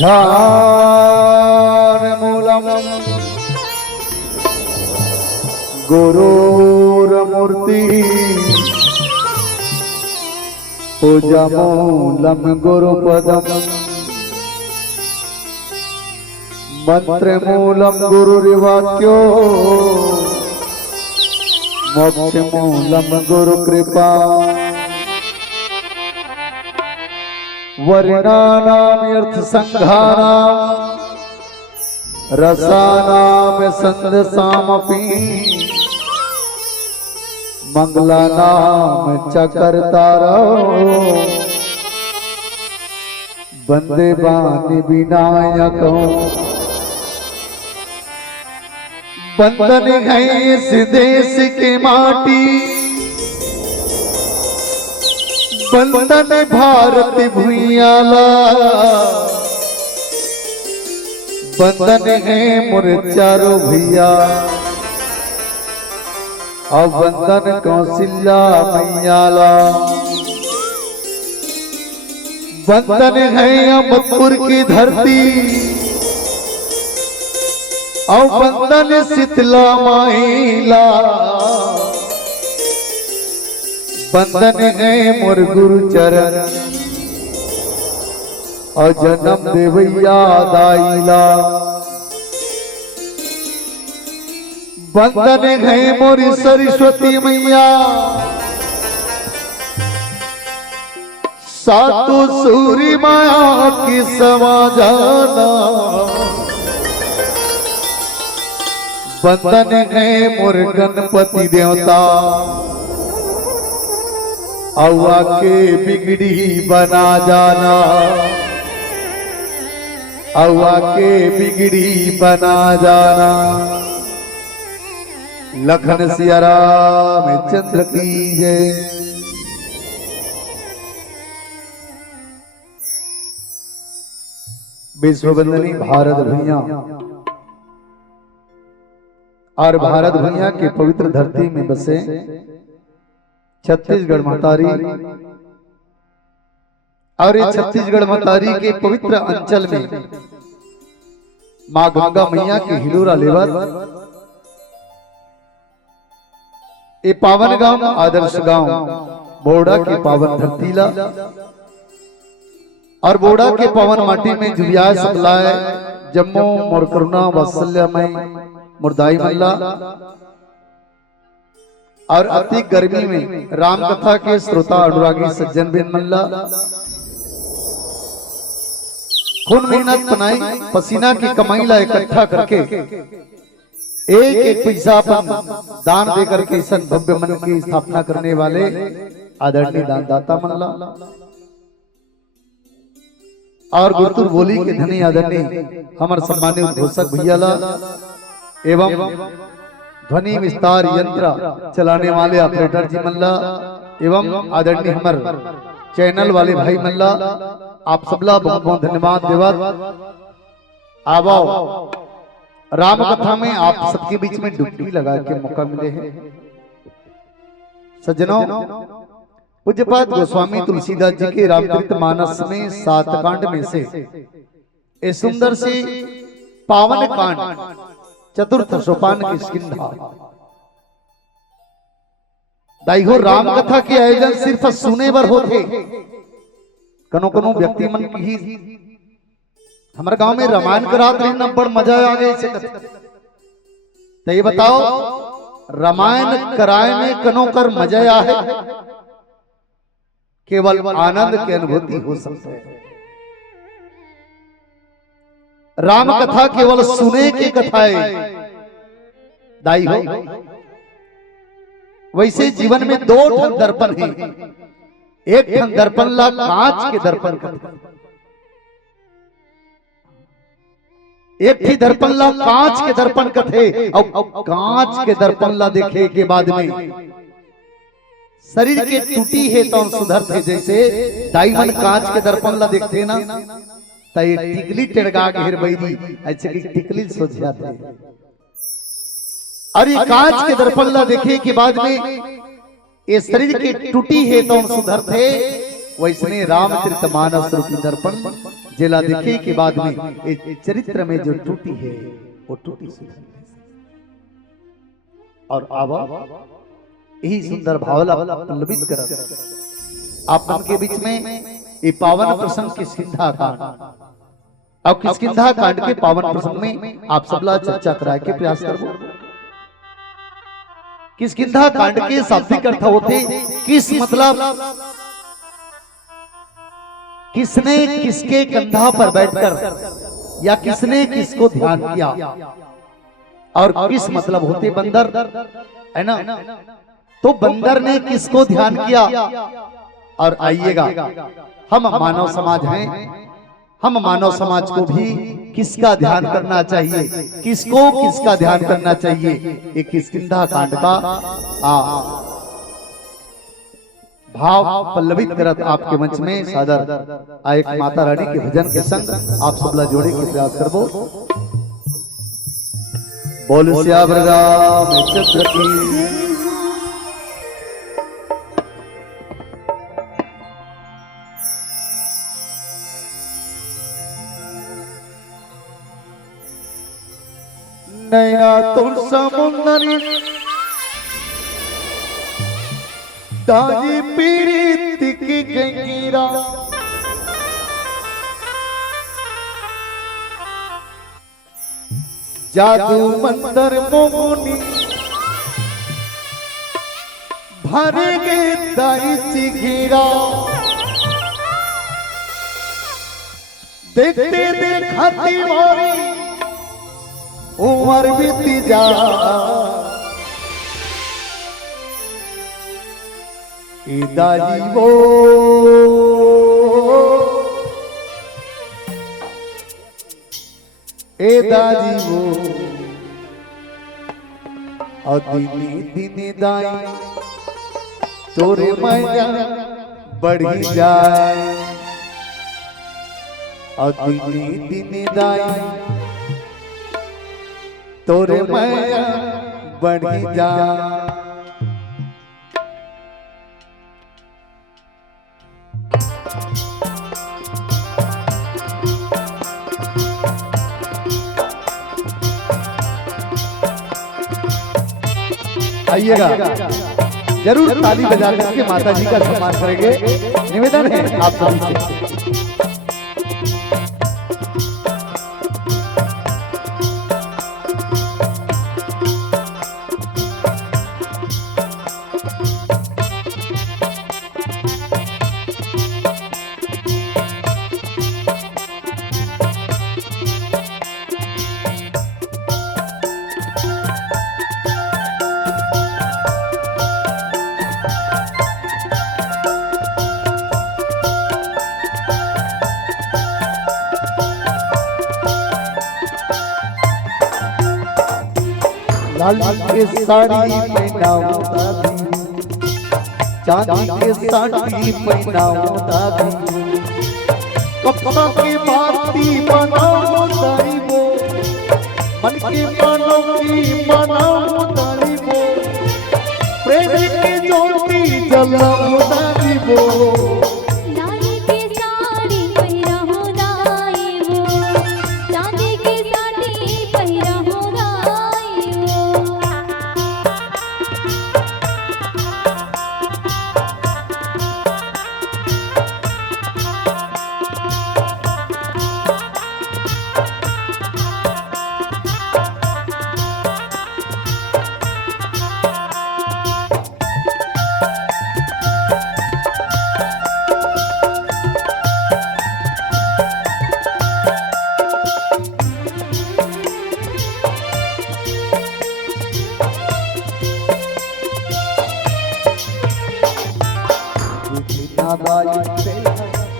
ध्यानमूलम् गुरुर्मूर्ति पूजामूलम् गुरुपदम् मंत्रमूलम् गुरुर्वाक्यो मोक्षमूलम् गुरुकृपा वर्णानाम् अर्थसंघानाम् रसानाम् संदसामपि मंगलानाम् च कर्तारो वंदे वाणि विनायको बंदन है इस देश के माटी बंदन भारत भुइयाला बंदन है मोरे चारो भैया और बंदन कौशल्या मैयाला बंदन है अमरपुर की धरती और बंदन शीतला माइला बंदन है मोर गुरु चरण और जन्म देवैया दाइला बंदन है मोर सरस्वती मैया सातु सूरी माया की समाजाना बंदन है मोर गणपति देवता औवा के बिगड़ी बना जाना औवा के बिगड़ी बना जाना लखन सिया राम चंद्र की जय। विश्ववंदनी भारत भैया और भारत भैया के पवित्र धरती में बसे छत्तीसगढ़ महतारी और ये छत्तीसगढ़ महतारी के पवित्र अंचल में मां गंगा मैया के हिलोरा लेवर ये पावन गांव आदर्श गांव बोड़ा की पावन धरतीला और बोड़ा के पावन माटी में जुबिया सतलाय जम्मू मोर करुणा वात्सल्यमय मुर्दाई मल्ला और अति गर्मी में राम कथा के श्रोता अनुरागी सज्जन बिन मल्ला खून मेहनत बनाई पसीना की कमाई ला इकट्ठा करके एक एक पैसा अपन दान दे करके इस भव्य मन की स्थापना करने वाले आदरणीय दानदाता मल्ला और गुरुतुर बोली के धनी आदरणीय हमारे सम्मानित घोषक भैयाला एवं ध्वनि विस्तार यंत्र चलाने वाले ऑपरेटर जी मल्ला एवं आदरणीय हमार चैनल वाले भाई मल्ला आप सबला बहुत बहुत धन्यवाद देवत आवो राम कथा में आप सबके बीच में डुबकी लगा के मौका मिले हैं सज्जनों। पूज्यपाद गोस्वामी तुलसीदास जी के रामचरित मानस में 7 कांड में से एक सुंदर सी पावन कांड चतुर्थ सोपान की स्किंधा दाई हो राम कथा के आयोजन सिर्फ सुने बर होते कनो कनो व्यक्ति मन की हमारे गांव में रामायण करात रही ना बड़ मजा आ गई से तो ये बताओ रामायण कराए में कनो कर मजा आ है केवल आनंद की अनुभूति हो सकती है। राम कथा केवल सुने की कथाएं दाई हो वैसे जीवन में 2 ठन दर्पण हैं। एक ठन दर्पण ला कांच के दर्पण एक ही दर्पण ला कांच के दर्पण कथे और कांच के दर्पण ला देखे के बाद में शरीर के टूटी है तो सुधर थे जैसे डायमंड कांच के दर्पण ला देखते ना तो ये टिकली टेड़गा घेर बैरी ऐसे की टिकली सोच जाते और ये कांच के दर्पण ला देखे के बाद में ये शरीर की टूटी है तो सुधर थे वैसने रामचरितमानस रूपी दर्पण जेला देखे के बाद में इस चरित्र में जो टूटी है वो टूटी सुधर और आवा यही सुंदर भावला पल्लवित कर आप के बीच में ये पावन प्रसंग किष्किंधा कांड अब किष्किंधा कांड के पावन प्रसंग में आप सबला चर्चा कराए के प्रयास करो। किष्किंधा कांड के शाब्दिक अर्थ होते किस मतलब किसने किसके कंधा पर बैठकर या किसने किसको ध्यान किया और किस मतलब होते बंदर है ना। तो बंदर ने किसको ध्यान किया और आइएगा हम मानव समाज हैं, हम मानव समाज को भी किसका ध्यान करना चाहिए, किसको किसका ध्यान करना चाहिए। ये किष्किंधा कांड का भाव पल्लवित करत आपके मंच में सादर आयक माता रानी के भजन के संग आप सबला जोड़े के प्रयास करबो। बोल श्याम राम चंद्र की नया तुम समुंदरी दाजी पीड़ित की गंगीरा जादू मंतर मोमुनी भरेगे दाई चिघीरा देखते देखती मोरी उमर बीती जा दाजी वो ए दाजी वो दिनी दिनी दाई तोरे मैया बढ़ी जाए दिनी दिनी दाई तोरे मैया बढ़ी जाए। आइएगा जरूर ताली बजा करके माता जी का सम्मान करेंगे, निवेदन है आप सभी से। लाल के साड़ी पहनाओ दादी, चांदी के साड़ी पहनाओ दादी, कपड़ा की बाती बनाओ दाई वो, मन की मानो की बनाओ दाई वो, प्रेम की ज्योति जलाओ दाई वो।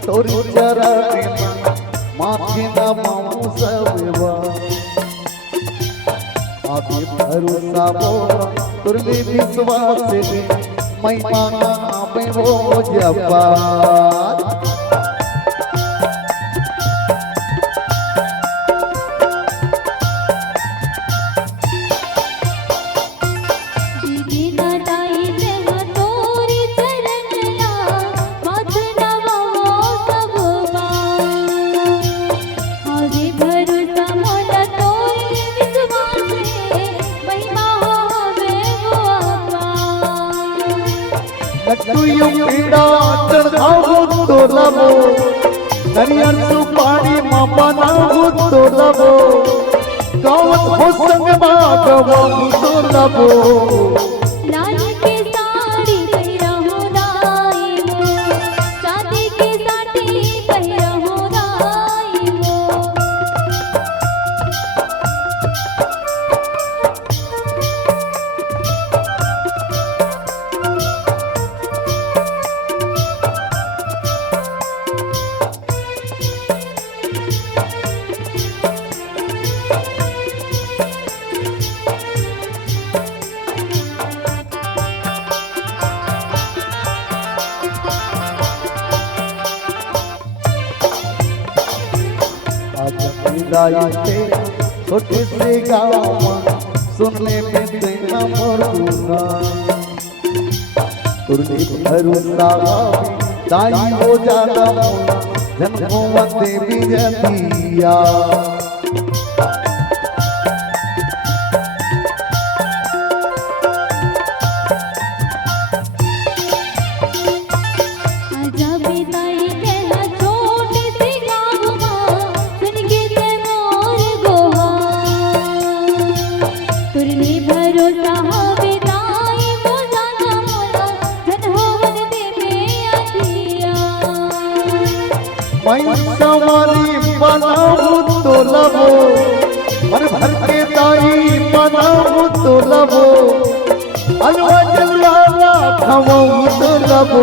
तोरी चरण माथे नमाऊं सबवा आगे भरोसा बोला तुरली विश्वास में मैं मांगा मैं वो जब्बा लड्डू पीड़ा चढ़ाओ तो लबो नरियर सुपारी मां बनाओ तो लबो गावत हो संग बागवा तो लबो लाल के साड़ी पहिरा हो दाई वो शादी के साड़ी पहिरा हो दाई वो विदाई से छोटे से गाँव सुनने में तेरा मरना तुरने भरोसा दाई हो जाना जन्मों वंदे बिजतिया सवारी बनाऊ तो लबो भर भर के दाई बनाऊ तो लबो अलवा जलवा खवाऊ तो लबो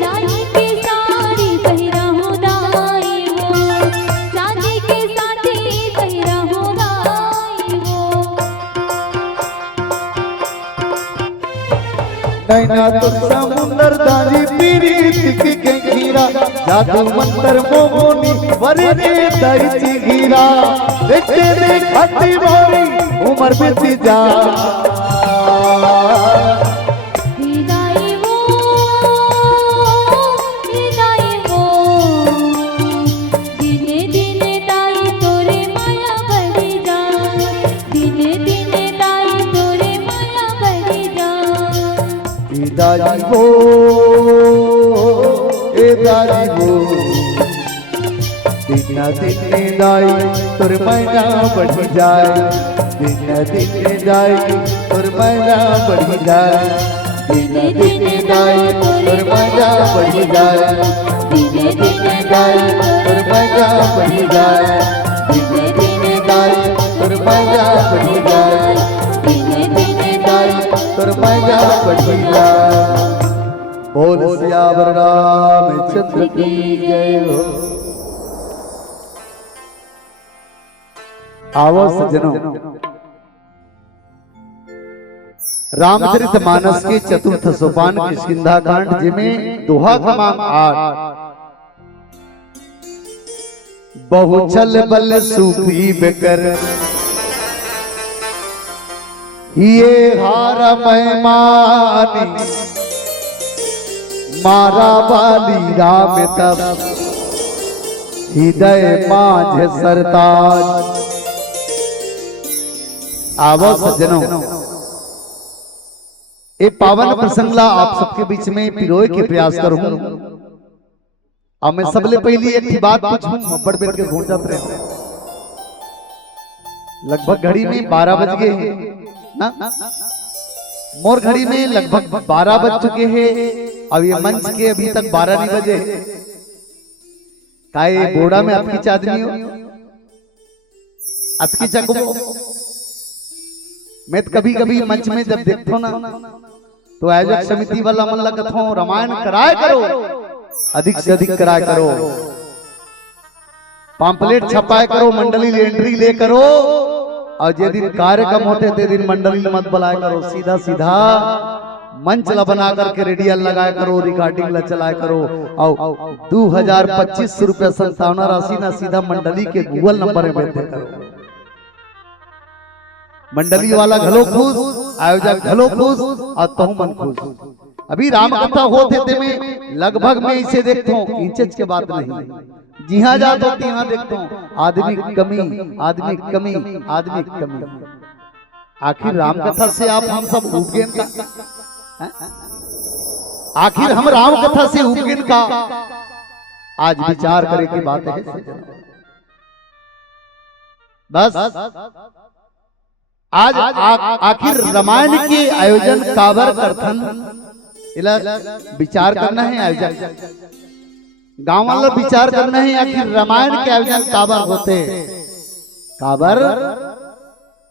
लाली के साड़ी पहिरा हो दाई वो शादी के साड़ी पहिरा हो दाई वो नैना तो समुंदर दारी पीरीत के हीरा जादू मंत्र मोहनी वरने दाई हीरा देखते देखती मोरी उम्र बीती जा विदाई वो दिने दिने दाई तोरे माया बढ़ी जा दिने दिने दाई तोरे माया बढ़ी जा विदाई वो दाई वो दिन दिन दाई तुर महीना बढ़ जाए दिन दिन दाई तुर महीना बढ़ जाए दिन दिन दाई तुर महीना बढ़ जाए दिन दिन दाई तुर महीना बढ़ जाए दिन दिन दाई तुर महीना बढ़ जाए दिन दिन दाई तुर महीना बढ़ जाए बोल सियावर रामचंद्र की जय हो। आवो सज्जनों रामचरितमानस के चतुर्थ सोपान किष्किंधा कांड जिमें दोहा क्रमांक 8 बहुचल बल सूफी बेकर ये हार मेहमानी मारा वाली राम तब हृदय माझ सरताज। आवो सज्जनों एक पावन प्रसंगला आप सबके बीच में पिरोए के प्रयास करूं। अब मैं सबले पहली एक बात पूछूं बड़ बेट के घूम जाते रहे लगभग घड़ी में 12 बज गए हैं ना मोर घड़ी में लगभग 12 बज चुके हैं। अब ये मंच के अभी तक 12 नहीं बजे काये बोड़ा में आपकी चादनी हो अतकी चको मैं कभी कभी मंच में जब देखता हूं ना तो आयोजक समिति वाला मन लगता हूं रामायण कराया करो अधिक से अधिक कराया करो पाम्पलेट छपाया करो मंडली एंट्री ले करो और जे दिन कार्यक्रम होते ते दिन मंडली मत बुलाया करो सीधा सीधा मंच ला बना करके रेडियल लगाया करो रिकॉर्डिंग ला चलाया करो और 2025 रुपया संतावना राशि ना सीधा मंडली के गूगल नंबर में भेज करो। मंडली वाला घलो खुश आयोजक घलो खुश और तुम मन खुश। अभी राम कथा होते थे में लगभग मैं इसे देखता हूँ इंचज के बात नहीं जहाँ जाता हूँ यहाँ देखता हूँ आदमी कमी आदमी कमी आदमी कमी। आखिर राम कथा से आप हम सब उठ गए आखिर हम राम कथा से उपगिन का आज विचार करे की बात है बस। आज आखिर रामायण के आयोजन काबर करथन इला विचार करना है। आयोजन गांव वाला विचार करना है आखिर रामायण के आयोजन काबर होते। काबर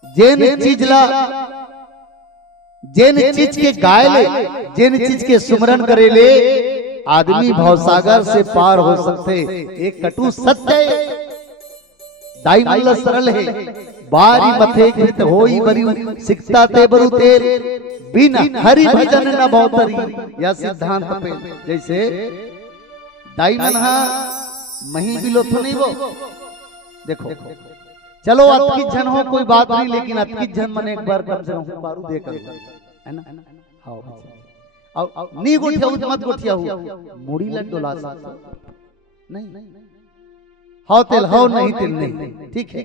जेन चीज ला जेन चीज के गाय ले जेन चीज के सुमरन करे ले आदमी भवसागर से पार हो सकते। एक कटु सत्य दाई मल्ल सरल है बारी मथे कृत होई बरी सिकता ते बरु तेर बिन हरि भजन न बहुतरी। यह सिद्धांत पे जैसे दाई मनहा मही बिलो तो नहीं वो देखो चलो अतकी जन हो कोई बात नहीं लेकिन अतकी जन मन एक बार कम से कम बारू दे कर है ना। हां और नी गोठिया मत गोठिया हो मुड़ी लग डोला सा नहीं हाउ तेल हाउ नहीं तेल नहीं ठीक है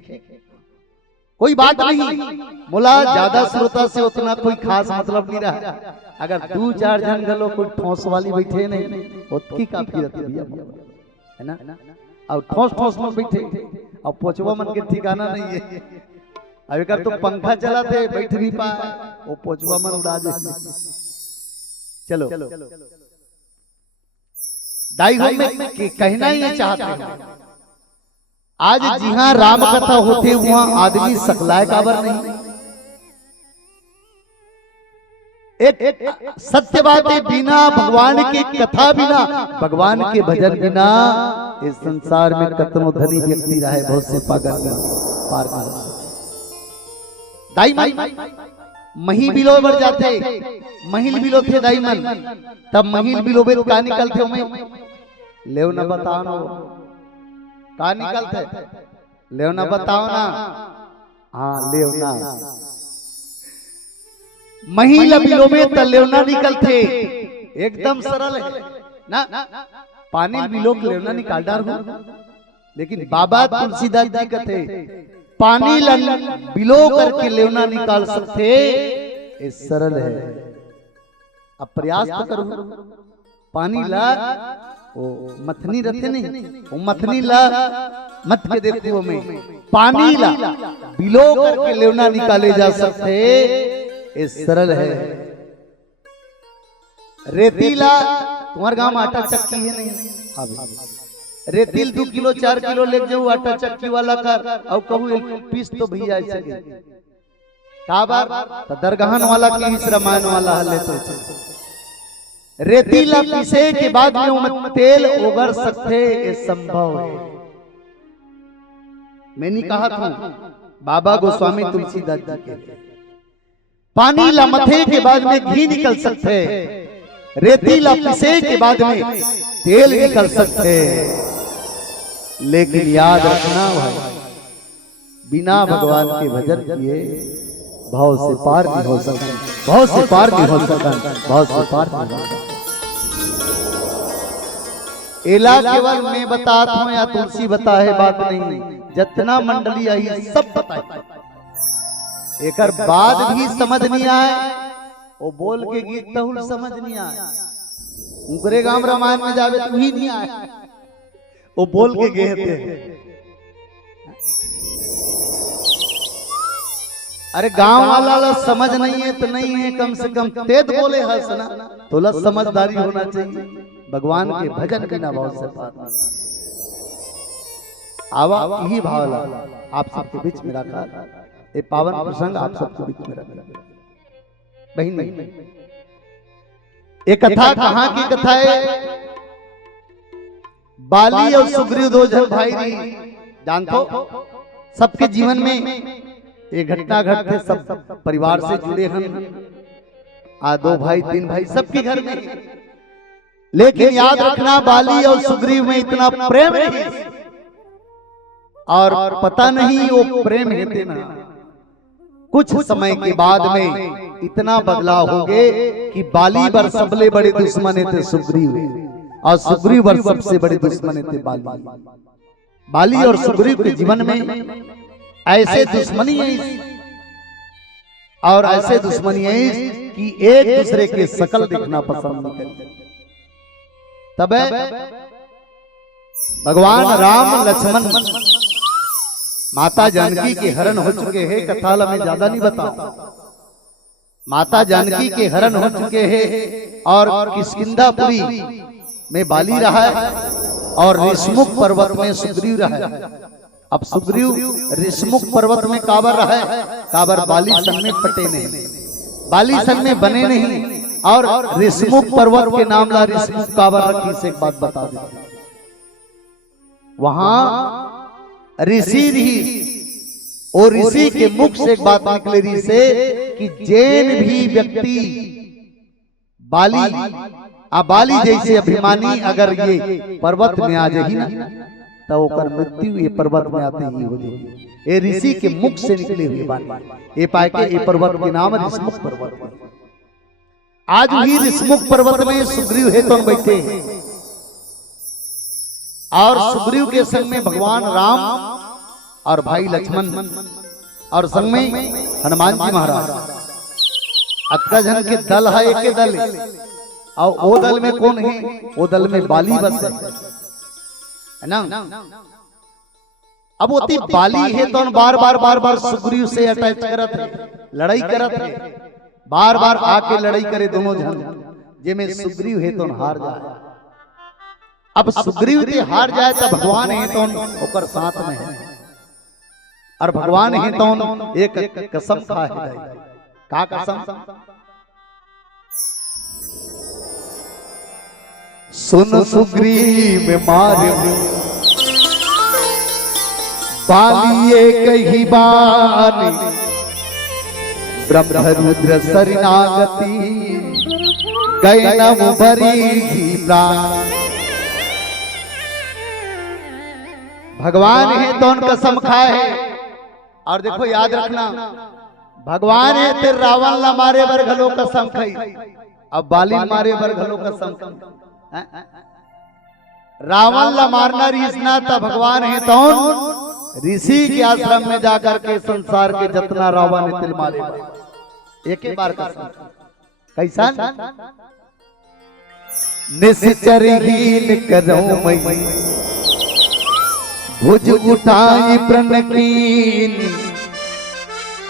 कोई बात नहीं। मोला ज्यादा श्रोता से उतना कोई खास मतलब नहीं रहा। अगर 2-4 जन गलो कोई ठोस वाली बैठे नहीं उतकी काफी रहती है ना। और ठोस ठोस में बैठे और पोचवा मन के ठिकाना नहीं है। अब एक तो पंखा चलाते बैठ नहीं पाए वो पोचवा मन उड़ा दे। चलो दाई हो में कहना ही ये चाहते हैं आज जी हाँ राम कथा होते वहां आदमी सकलाय काबर नहीं। एक सत्य बात है बिना भगवान की कथा बिना भगवान के भजन बिना इस संसार में कतनो धनी व्यक्ति रहे बहुत से पागल पार दाई मही बिलो बढ़ जाते महिल बिलो थे दाई मन तब महिल बिलो बे का निकलते हमें ले न बताओ ना का निकलते ले न बताओ ना। हाँ ले ना महिला बिलो में तलेवना निकलते एकदम सरल है ना। पानी बिलो लेवना निकाल डार लेकिन बाबा तुलसीदास जी कहते पानी बिलो करके लेवना निकाल सकते ये सरल है। अब प्रयास तो करो पानी ला वो मथनी रहते नहीं वो मथनी ला मत के देखो में पानी ला बिलो करके लेवना निकाले जा सकते ये सरल है। रेतीला तुम्हारे गांव में आटा चक्की है नहीं रेतील 2 किलो 4 किलो ले जाओ आटा चक्की वाला कर और कहू पीस तो भैया सके काबर तो दरगाहन वाला के ही रामायण वाला हले तो रेतीला पीसे के बाद में उनमें तेल उगर सकते ये संभव है। मैंने कहा था बाबा गोस्वामी तुलसीदास जी के पानी ला मथे के बाद में घी निकल सकते रेतीला पीसे के बाद में तेल निकल सकते। लेकिन याद रखना भाई बिना भगवान के भजन किए भाव से पार नहीं हो सकता भाव से पार नहीं हो सकता भाव से पार नहीं हो सकता। एला केवल मैं बताता हूं या तुलसी बता है बात नहीं जितना मंडली आई सब बताए एकर बाद भी समझ नहीं आए वो बोल के गीत तहुल समझ नहीं आए उनकरे गांव रामायण में जावे तू ही नहीं आए वो बोल के गए थे। अरे गांव वाला समझ नहीं है तो नहीं है कम से कम तेज बोले हंसना तो समझदारी होना चाहिए। भगवान के भजन बिना भाव से पार आवा यही भाव ला आप सबके बीच में रखा ये पावन प्रसंग आप सबके बीच में रखा। बहन ये कथा कहाँ की कथा है। बाली और सुग्रीव 2 जन भाई जानतो सबके जीवन में ये घटना घटते सब परिवार से जुड़े हैं 2 भाई 3 भाई सबके घर में। लेकिन याद रखना बाली और सुग्रीव में इतना प्रेम है और पता नहीं वो प्रेम है ना कुछ समय के बाद में इतना बदलाव हो गए कि बाली बर सबले बड़े दुश्मन थे सुग्रीव और सुग्रीव बर सबसे बड़े दुश्मन थे बाली। बाली और सुग्रीव के जीवन में ऐसे दुश्मनी है और ऐसे दुश्मनी है कि एक दूसरे के शकल देखना पसंद नहीं करते। तब भगवान राम लक्ष्मण माता जानकी के हरण हो चुके हैं। कथा में ज्यादा नहीं बताओ। माता जानकी के हरण हो चुके हैं और किष्किंधापुरी में बाली रहा है और ऋषमुख पर्वत में सुग्रीव रहा है। अब सुग्रीव ऋषमुख पर्वत में काबर रहा है, काबर बाली सन में पटे नहीं, बाली सन में बने नहीं और ऋषमुख पर्वत के नाम ला ऋषमुख काबर रखी से एक बात बता दे। वहां ऋषि रही और ऋषि के मुख से एक बात निकले रही से कि जैन भी व्यक्ति बाली जैसे अभिमानी अगर ये पर्वत में आ जाही ना तो ओकर मृत्यु ये पर्वत में आते ही हो जाएगी। ये ऋषि के मुख से निकले हुए बात ये पाए के ये पर्वत के नाम ऋषमुख पर्वत। आज भी ऋषमुख पर्वत में सुग्रीव है तो बैठे हैं और सुग्रीव के संग में भगवान राम और भाई लक्ष्मण और संग में हनुमान जी महाराज। अत्काजन के दल है एक के दल और वो दल में कौन है, वो दल में बाली बस है ना। अब वो बाली है तो बार बार सुग्रीव से अटैच करत है, लड़ाई करत है, बार बार आके लड़ाई करे दोनों जन जेमे सुग्रीव है तो हार जाए। अब सुग्रीव ते हार जाए तो भगवान है तो ओकर साथ में है और भगवान है तो एक कसम खा है। का कसम? सुन सुग्रीव मारे बालिए कही बानी ब्रह्मरुद्र शरणागति गए नम भरी प्राण। भगवान है तो कसम खाए और देखो याद रखना भगवान है तेरे रावण ला मारे बर घलो कसम खाई, अब बाली मारे बर घलो कसम खाई। रावण ला मारना रीसना था भगवान है तो ऋषि के आश्रम में जाकर के संसार के जितना रावण ने तिल मारे एक ही बार कसम। कैसा? निश्चरहीन करो मैं भुज उठाई प्रण कीन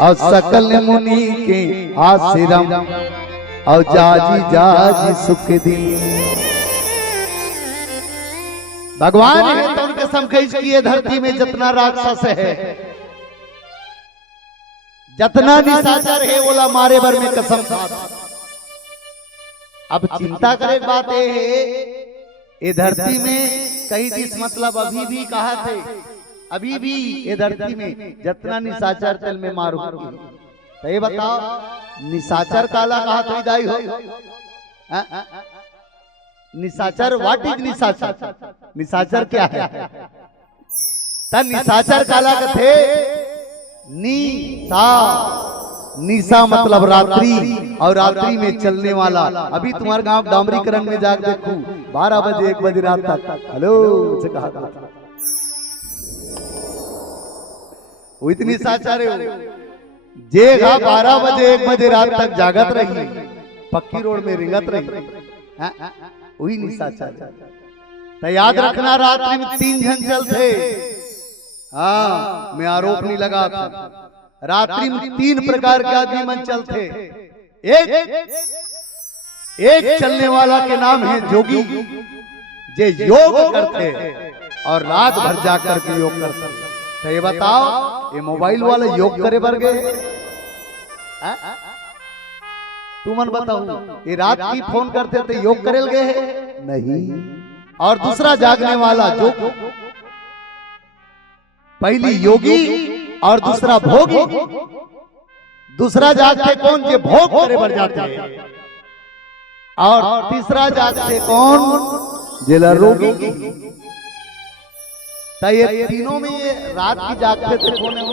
और सकल मुनि के आश्रम और जाजी जाजी सुख दी। भगवान है तो उनके समकैश किए धरती में जितना राक्षस है जितना निशाचर है बोला मारे भर में कसम खा। अब चिंता करे बात है ये धरती में कई दिस मतलब अभी भी कहा थे, अभी भी ये धरती में जितना निशाचर तल में मारू तो ये बताओ निशाचर काला कहा तो दाई हो। निशाचर व्हाट इज निशाचर? निशाचर क्या है? तन निशाचर काला कथे निशा मतलब रात्रि और रात्रि में चलने वाला। अभी तुम्हारे गांव डामरीकरण में जाकर देखो 12 बजे 1 बजे रात तक हेलो से कहा था वो इतनी साचारे हो जेगा 12 बजे 1 बजे रात तक जागत रही पक्की रोड में रिंगत रही वही निशाचर। तो याद रखना रात्रि में 3 जन चलते। हाँ मैं आरोप नहीं लगा था, रात्रि में 3 प्रकार के आदमी मन चलते। एक चलने वाला के नाम है जोगी जे योग करते और रात भर जाकर के योग करते। तो ये बताओ ये मोबाइल वाले योग करे बर गए? तू मन बताओ ये रात की फोन करते थे योग करेल गए नहीं। और दूसरा जागने वाला जो पहली योगी और दूसरा भोगी। दूसरा जागते कौन जे भोग करे बर जाते हैं और तीसरा जागते कौन जेला रोगी। तो ये तीनों में ये रात की जागते थे कौन है?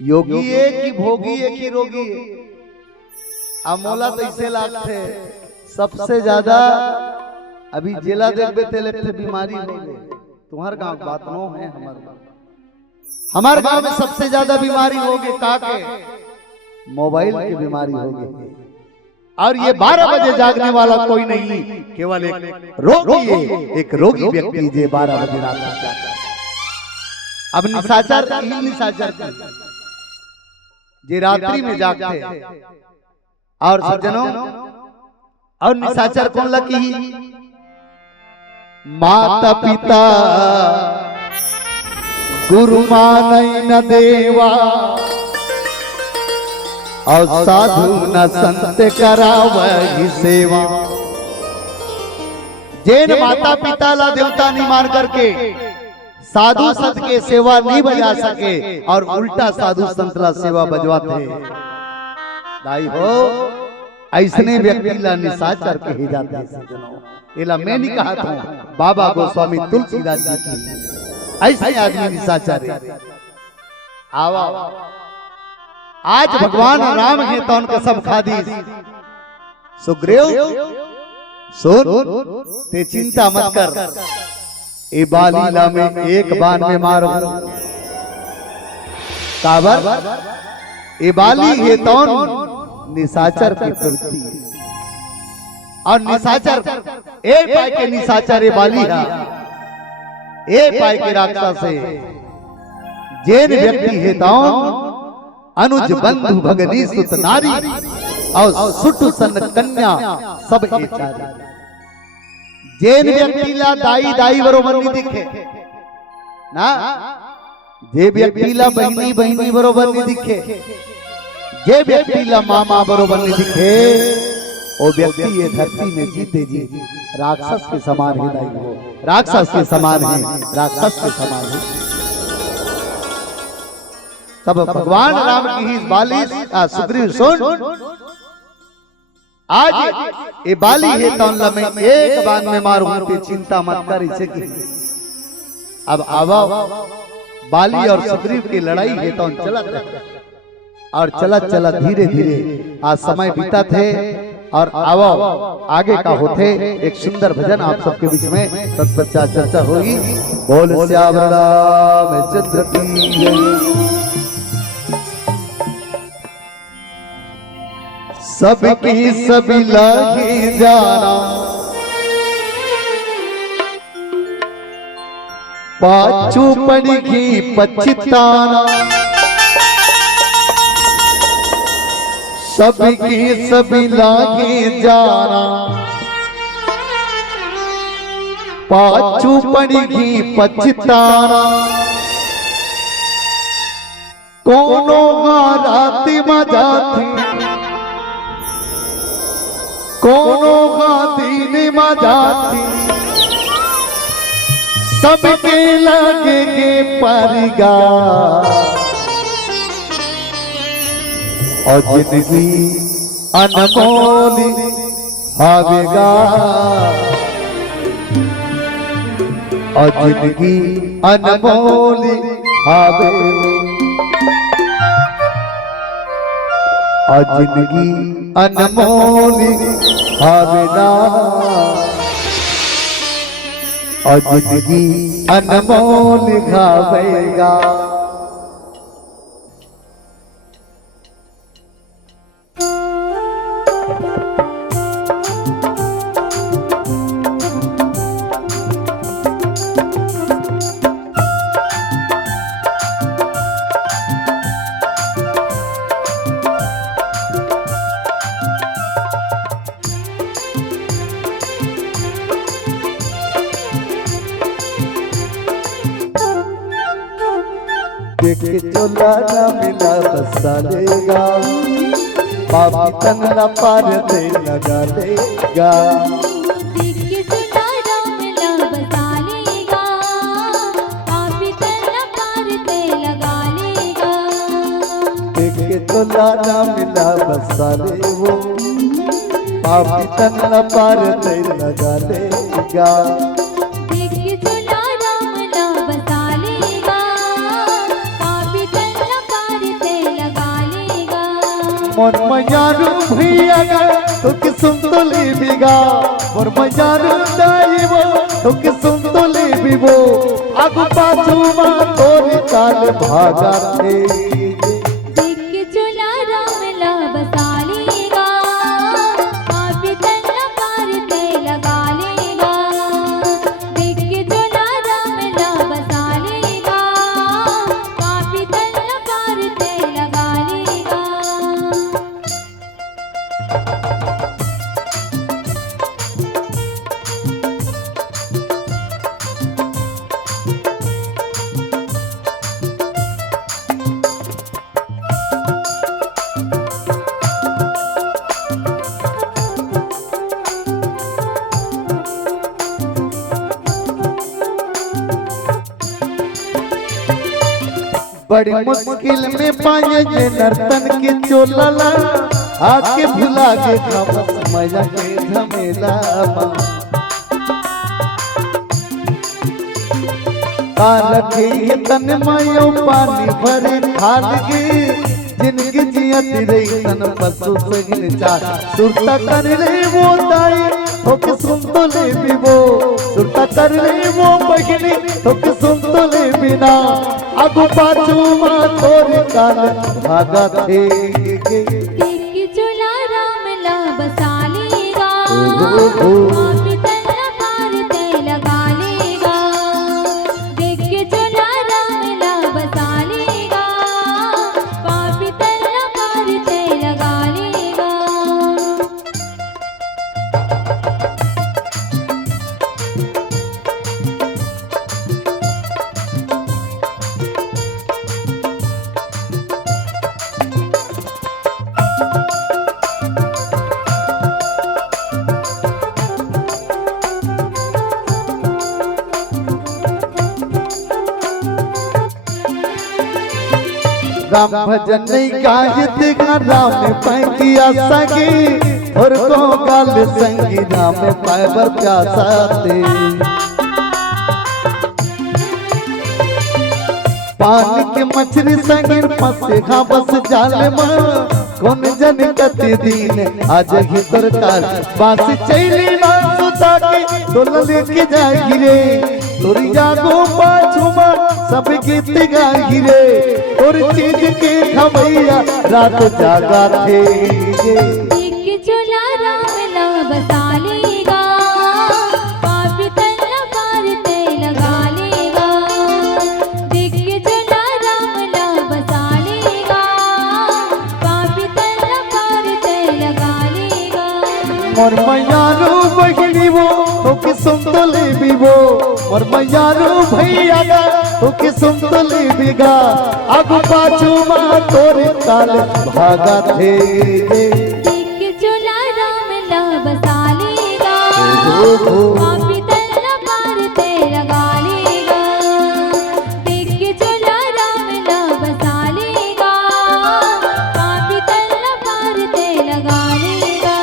योगी है कि भोगी है कि रोगी है? अमोला तो इसे लागते सबसे ज्यादा अभी जेला देखबे ते लगते बीमारी हो गई। तुम्हारे गांव बात नो है, हमारे गांव में सबसे ज्यादा बीमारी हो गई का के मोबाइल की बीमारी हो गई। और ये 12 बजे जागने वाला कोई नहीं, केवल एक रोगी है, एक रोगी व्यक्ति जे 12 बजे रात को जागता है। अब निशाचर जे रात्रि में जागते हैं और सज्जनों, और निशाचर कौन लकी? माता पिता गुरु मानई न देवा, और साधु न संत करावहि सेवा। जैन माता पिता ला देवता नहीं मान करके साधु संत के सेवा नहीं बजा सके, और उल्टा साधु संत ला सेवा बजवाते दाई हो, ऐसने व्यक्ति ला निशाचर कहे जाते हैं सज्जनों। एला मैं नहीं कहा था, बाबा गोस्वामी तुलसीदास जी की ऐसे आदमी निशाचर है। आवा आज भगवान राम के तो उनका सब खादी सुग्रीव सुन, ते चिंता मत कर, ए बालीला में एक बाण में मारो। काबर ए बाली है तो निशाचर की प्रवृत्ति है, और निशाचर ए पाए के निशाचर ए बाली है, ए पाए के राक्षस है। जैन व्यक्ति है तो अनुज बंधु भगनी सुत नारी, और सुट सन कन्या सब एचारी। जैन व्यक्ति ला दाई दाई बरोबर नहीं दिखे ना, जे व्यक्ति ला बहनी बहनी बरोबर नहीं दिखे, जे व्यक्ति ला मामा बरोबर नहीं दिखे, वो व्यक्ति ये धरती में जीते जी राक्षस के समान है। दाई हो राक्षस के समान है, राक्षस के समान है। तब भगवान राम की ही बाली सुग्रीव सुन, आज ये बाली है तो मैं एक बाण में मारूंगा, चिंता मत कर इसे की। अब आवा बाली और सुग्रीव की लड़ाई है तो चला, और चला चला धीरे धीरे आज समय बीता थे, और आवा आगे का होते एक सुंदर भजन आप सबके बीच में तत्पश्चात चर्चा होगी। बोल श्याम रामचंद्र की जय। सबकी सभी लागी जाना, पाछू पड़गी पछताना। सबकी सभी लागी जाना, पाछू पड़गी पछताना। कोनो राती मजा थी, कोनो का दीन मजाती, सबके लगेगे परिगा। और जिंदगी अनमोल हावेगा, और जिंदगी अनमोल हावेगा, और जिंदगी अनमोल हावेगा, और जिंदगी अनमोल हावेगा। देख चोला ना मिला बसा लेगा, पापी तन न पार दे लगा लेगा। देख चोला ना मिला बसा लेगा, पापी तन न पार दे लगा लेगा। देख चोला ना मिला बसा ले वो, पापी तन न पार दे लगा लेगा। मोर मजारू भैया तो किसुम तो ले बिगा, मोर मजारू दाईवो तो किसुम तो ले बिबो। आगु पाछू मा तोरी चाल भागा थे, देख चोला राम ला बसा लेगा, बड़ी मुश्किल में पाए जे नर्तन के चोलला आके भुला के खमस मजा के झमेला रखे तन मायो पानी भरे खाल के जिनकी जियत रही तन पशु सगिन चार सुरता कर ले वो दाई तो कि सुन तो ले भी वो सुरता कर ले वो बहिनी तो कि सुन तो ले बिना आगू पाछू माँ तोरे काल भागा थे देखी चुला राम ला बसा लेगा राम भजन नहीं गायत राम पैकिया सगी और को गाल संगी राम पाए बर प्यासा दे पानी के मछली संगी फंसे खा बस जाल में कौन जन कति दिन आज ही प्रकार बास चैली ना सुता के डोल लेके जागी रे तोरी जागो पाछुमा सब गीत गाई रे और चीज के खबैया रात जागा थे देख चुला राम ला बसा लेगा पापी तल्ला पार ते लगा लेगा देख चुला राम ला बसा लेगा पापी तल्ला पार ते लगा लेगा मोर मैयारू बहिनी वो तो कि सुन तो ले भी वो और मैयारू भैया गा तो कि सुन तो ले भी गा आगू पाछू माँ तोरे काल भागा थे देख चुला राम ला बसा लेगा पापी तल्ला पार ते लगा लेगा देख चुला राम ला बसा लेगा पापी तल्ला पार ते लगा लेगा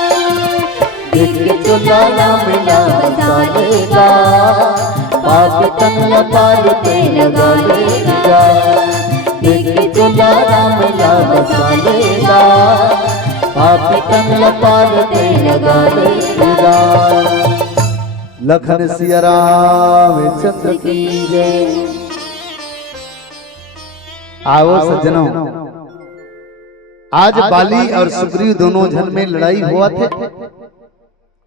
देख चुला राम ला बसा लेगा पापी तल्ला पार ते लगा लेगा देख चुला राम ला बसा लेगा पापी तल्ला पार ते लगा लेगा लखन सिया राम चंद्र की जय। आओ सज्जनों, आज बाली और सुग्रीव दोनों जन में लड़ाई हुआ थे।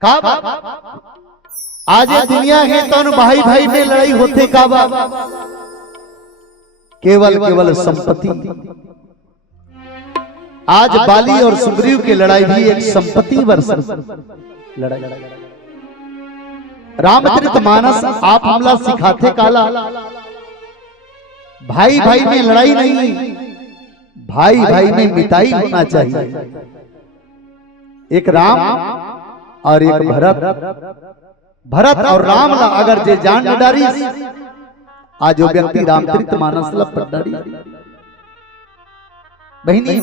कब आज ये दुनिया है तो भाई भाई में लड़ाई होते कब केवल केवल संपत्ति। आज बाली और सुग्रीव की लड़ाई भी एक संपत्ति वर्ष लड़ाई। रामचरितमानस आप हमला सिखाते काला भाई भाई में लड़ाई नहीं, भाई भाई में मिताई होना चाहिए। एक राम और एक भरत, भरत और राम ला अगर जे जान न डारी आज जो व्यक्ति रामचरितमानस ला पढ़ डारी बहिनी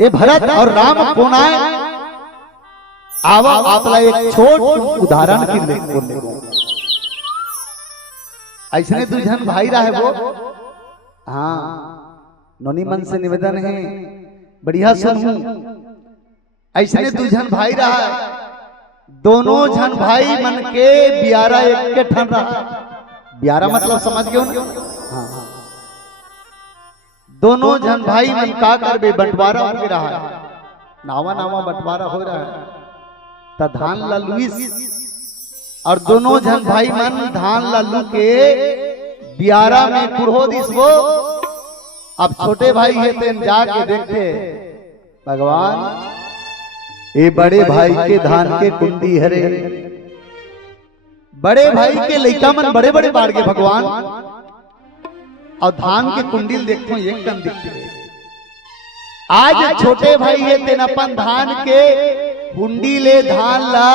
ये भरत और राम कौन आए आवा आपला एक छोट उदाहरण की ले ऐसने दुजन भाई रहा है वो। हाँ नोनी मन से निवेदन है बढ़िया सुनूं। ऐसने दुजन भाई रहा है, दोनों जन भाई मन के बियारा एक के ठन रहा। बियारा मतलब समझ गए ना? हाँ दोनों जन भाई मन का कर बे बंटवारा हो रहा है, नावा नावा बंटवारा हो रहा है। ता धान लालुइस और दोनों जन भाई मन धान लालू के बियारा में कुड़हो दिस वो। अब छोटे भाई है तेन जाके देखते भगवान ये बड़े भाई के धान के कुंडी हरे, बड़े भाई के लइका मन बड़े बड़े बाढ़ के भगवान और धान के कुंडील देखो एक कम दिखते। आज छोटे भाई है तेन अपन धान के हुंडी ले धान ला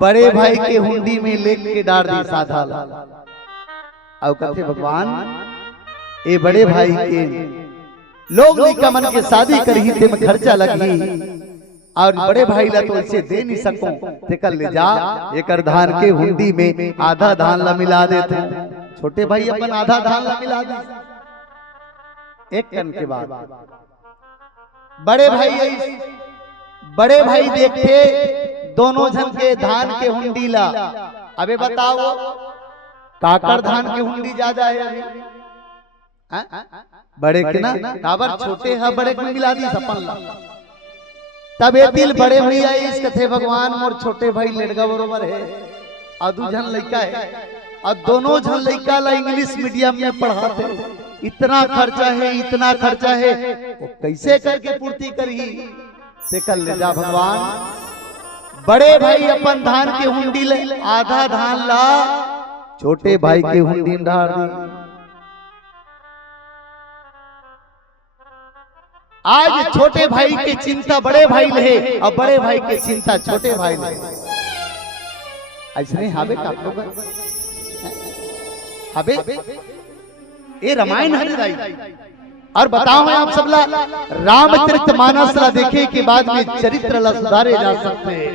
बड़े भाई के हुंडी में लेके डार दी साधा ला। और कहते भगवान ए बड़े भाई के लोग लइका मन के शादी करही ते में खर्चा लगी और बड़े भाई ला तो इसे दे नहीं सको ते कर ले जा एकर धान के हुंडी में आधा धान ला मिला देते। छोटे भाई अपन आधा धान ला मिला दे। एक कन के बाद बड़े भाई देखते दोनों जन के धान के हुंडी ला। अबे बताओ काकर धान के हुंडी ज्यादा है अभी? बड़े के ना काबर छोटे है बड़े में मिला दी सपन ला। तब ये दिल बड़े भैया इस कथे भगवान मोर छोटे भाई लड़का बरोबर है और दू जन लड़का है और दोनों जन लड़का ला इंग्लिश मीडियम में पढ़ाते। इतना खर्चा है वो कैसे करके पूर्ति करी से कर ले जा भगवान। बड़े भाई अपन धान के हुंडी ले आधा धान ला छोटे भाई के हुंडी में डाल दी। आज छोटे भाई की चिंता बड़े भाई ले और बड़े भाई की चिंता छोटे भाई ले। ऐसे हावे का लोग हावे ये रामायण है। और बताओ मैं आप सब ला रामचरितमानस ला देखे के बाद में चरित्र ला सुधारे जा सकते हैं।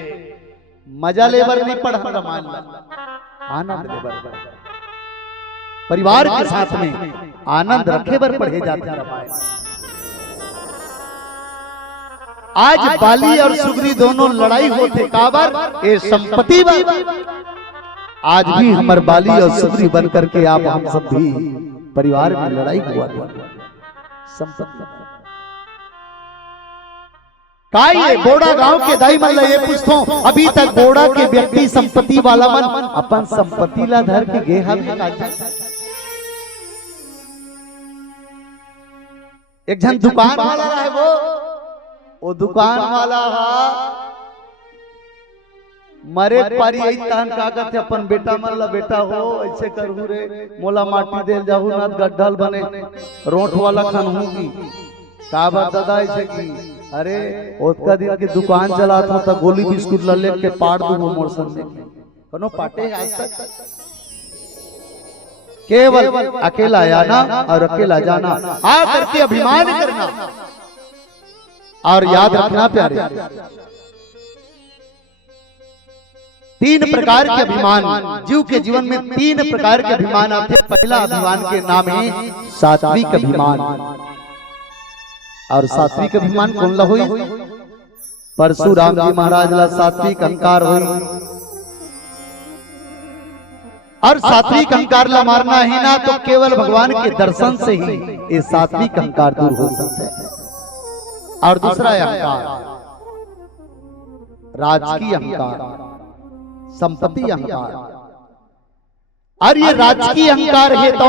मजा लेबर नहीं पढ़ा रामायण आनंद लेबर परिवार के साथ में आनंद रखे बर पढ़े जाते हैं रामायण। आज बाली और सुग्री दोनों लड़ाई होते काबर ये संपत्ति आज भी हमार बाली और सुग्री बन करके आप हम सब भी परिवार में लड़ाई हुआ संपत्ति काय बोड़ा गांव के दाई मन ये पूछतो अभी तक बोड़ा के व्यक्ति संपत्ति वाला मन अपन संपत्ति ला धर के गे हम एक जन दुकान वाला है वो दुकान वाला मरे पारी तहन का कहते अपन बेटा मन ला बेटा हो ऐसे करहू रे मोला माटी देल जाहू ना गड्ढल बने रोट वाला खनहू की का बात दादा ऐसे की अरे ओतका दिन के दुकान चलात हो त गोली बिस्कुट ला लेके पाड़ दू मोर संगे कनो पाटे आज तक केवल अकेला आना और अकेला जाना आ करके अभिमान करना। और याद रखना प्यारे तीन प्रकार के अभिमान जीव के जीवन में तीन प्रकार के अभिमान आते। पहला अभिमान के नाम है सात्विक अभिमान। और सात्विक अभिमान कौन ला हुई? परशुराम जी महाराज ला सात्विक अहंकार हुई। और सात्विक अहंकार ला मारना ही ना तो केवल भगवान के दर्शन से ही ये सात्विक अहंकार दूर हो सकता है। और दूसरा अहंकार राजकीय अहंकार संपत्ति अहंकार। और ये राजकीय अहंकार है तो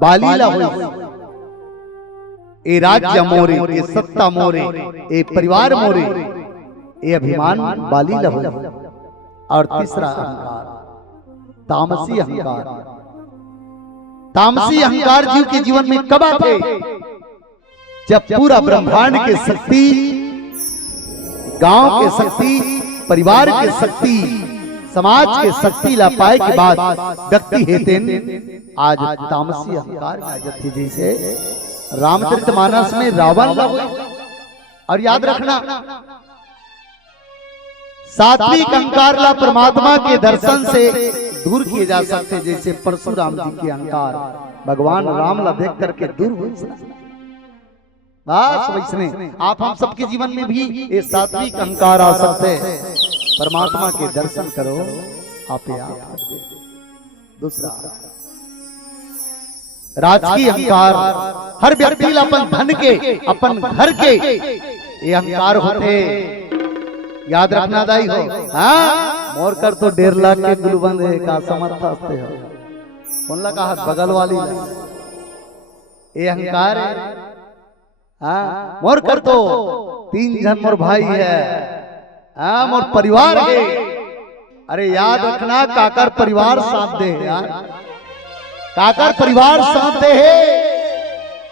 बालीला हो ये राज्य मोरे ये सत्ता मोरे ये परिवार मोरे ये अभिमान बालीला हो। और तीसरा अहंकार तामसी अहंकार। तामसी अहंकार जीव के जीवन में कब आते? जब पूरा ब्रह्मांड के शक्ति गांव के शक्ति परिवार के शक्ति समाज के शक्ति ला पाए के बाद व्यक्ति हेते आज तामसी अहंकार में आ जाती। जैसे रामचरितमानस में रावण ला। और याद रखना सात्विक अहंकार ला परमात्मा के दर्शन से दूर किए जा सकते। जैसे परशुराम जी के अहंकार भगवान राम ला देख करके दूर हुए। बस वैसने आप हम सबके जीवन में भी ये सात्विक अहंकार आ सकते हैं। परमात्मा के दर्शन करो आप। दूसरा राजकीय अहंकार हर व्यक्ति अपन धन के अपन घर के ये अहंकार होते। याद रखना दाई हो। हाँ मोर कर तो 1.5 लाख के गुलबंद है का समर्था हो कौन लगा हाथ बगल वाली ये अहंकार है। हाँ मोर कर तो 3 जन मोर भाई है। हाँ मोर परिवार है। अरे याद रखना काकर परिवार साथ दे यार काकर परिवार साथ दे है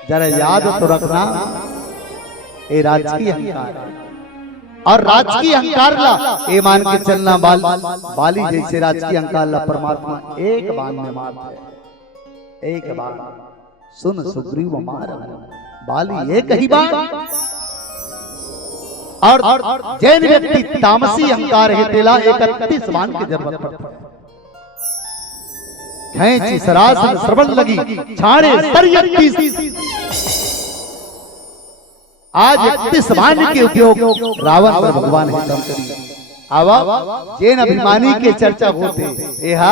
जरा याद तो रखना ये राजकीय अहंकार है। और राजकीय अहंकार ला ए मान के चलना बाली जैसे राजकीय अहंकार ला परमात्मा एक बाण में मारता है, एक बाण। सुन सुग्रीव मार बाली एक ही बाण। और जैन व्यक्ति तामसी अहंकार है तेला 31 बाण की जरूरत पड़ती है। खैंची सरासन श्रवण लगी छाड़े सर 31। आज 31 बाण के उपयोग रावण पर भगवान है कम करी। आवा जैन अभिमानी के चर्चा होते यहा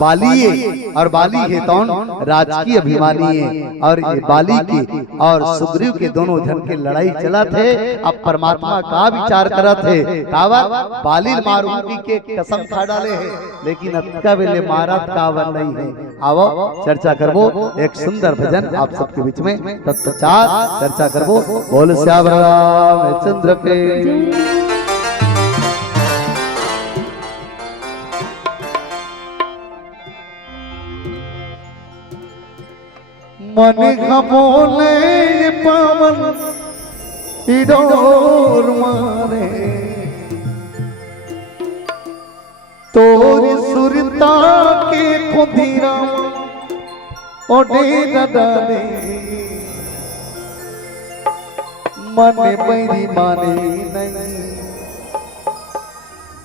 बाली और बाली है तौन राजकीय अभिमानी है। और ये बाली के और सुग्रीव के दोनों जन के लड़ाई चला थे। अब परमात्मा का विचार करत है कावा बाली मारूंगी के कसम खा डाले है, लेकिन अतका वेले मारत कावन नहीं है। आवो चर्चा करबो एक सुंदर भजन आप सबके बीच में तत्पश्चात चर्चा करबो। बोल श्याम रामचंद्र के मन बोले पावन इडोर मारे तोरी सुरता के खुदिरा ओडे डाले मन बैरी माने नहीं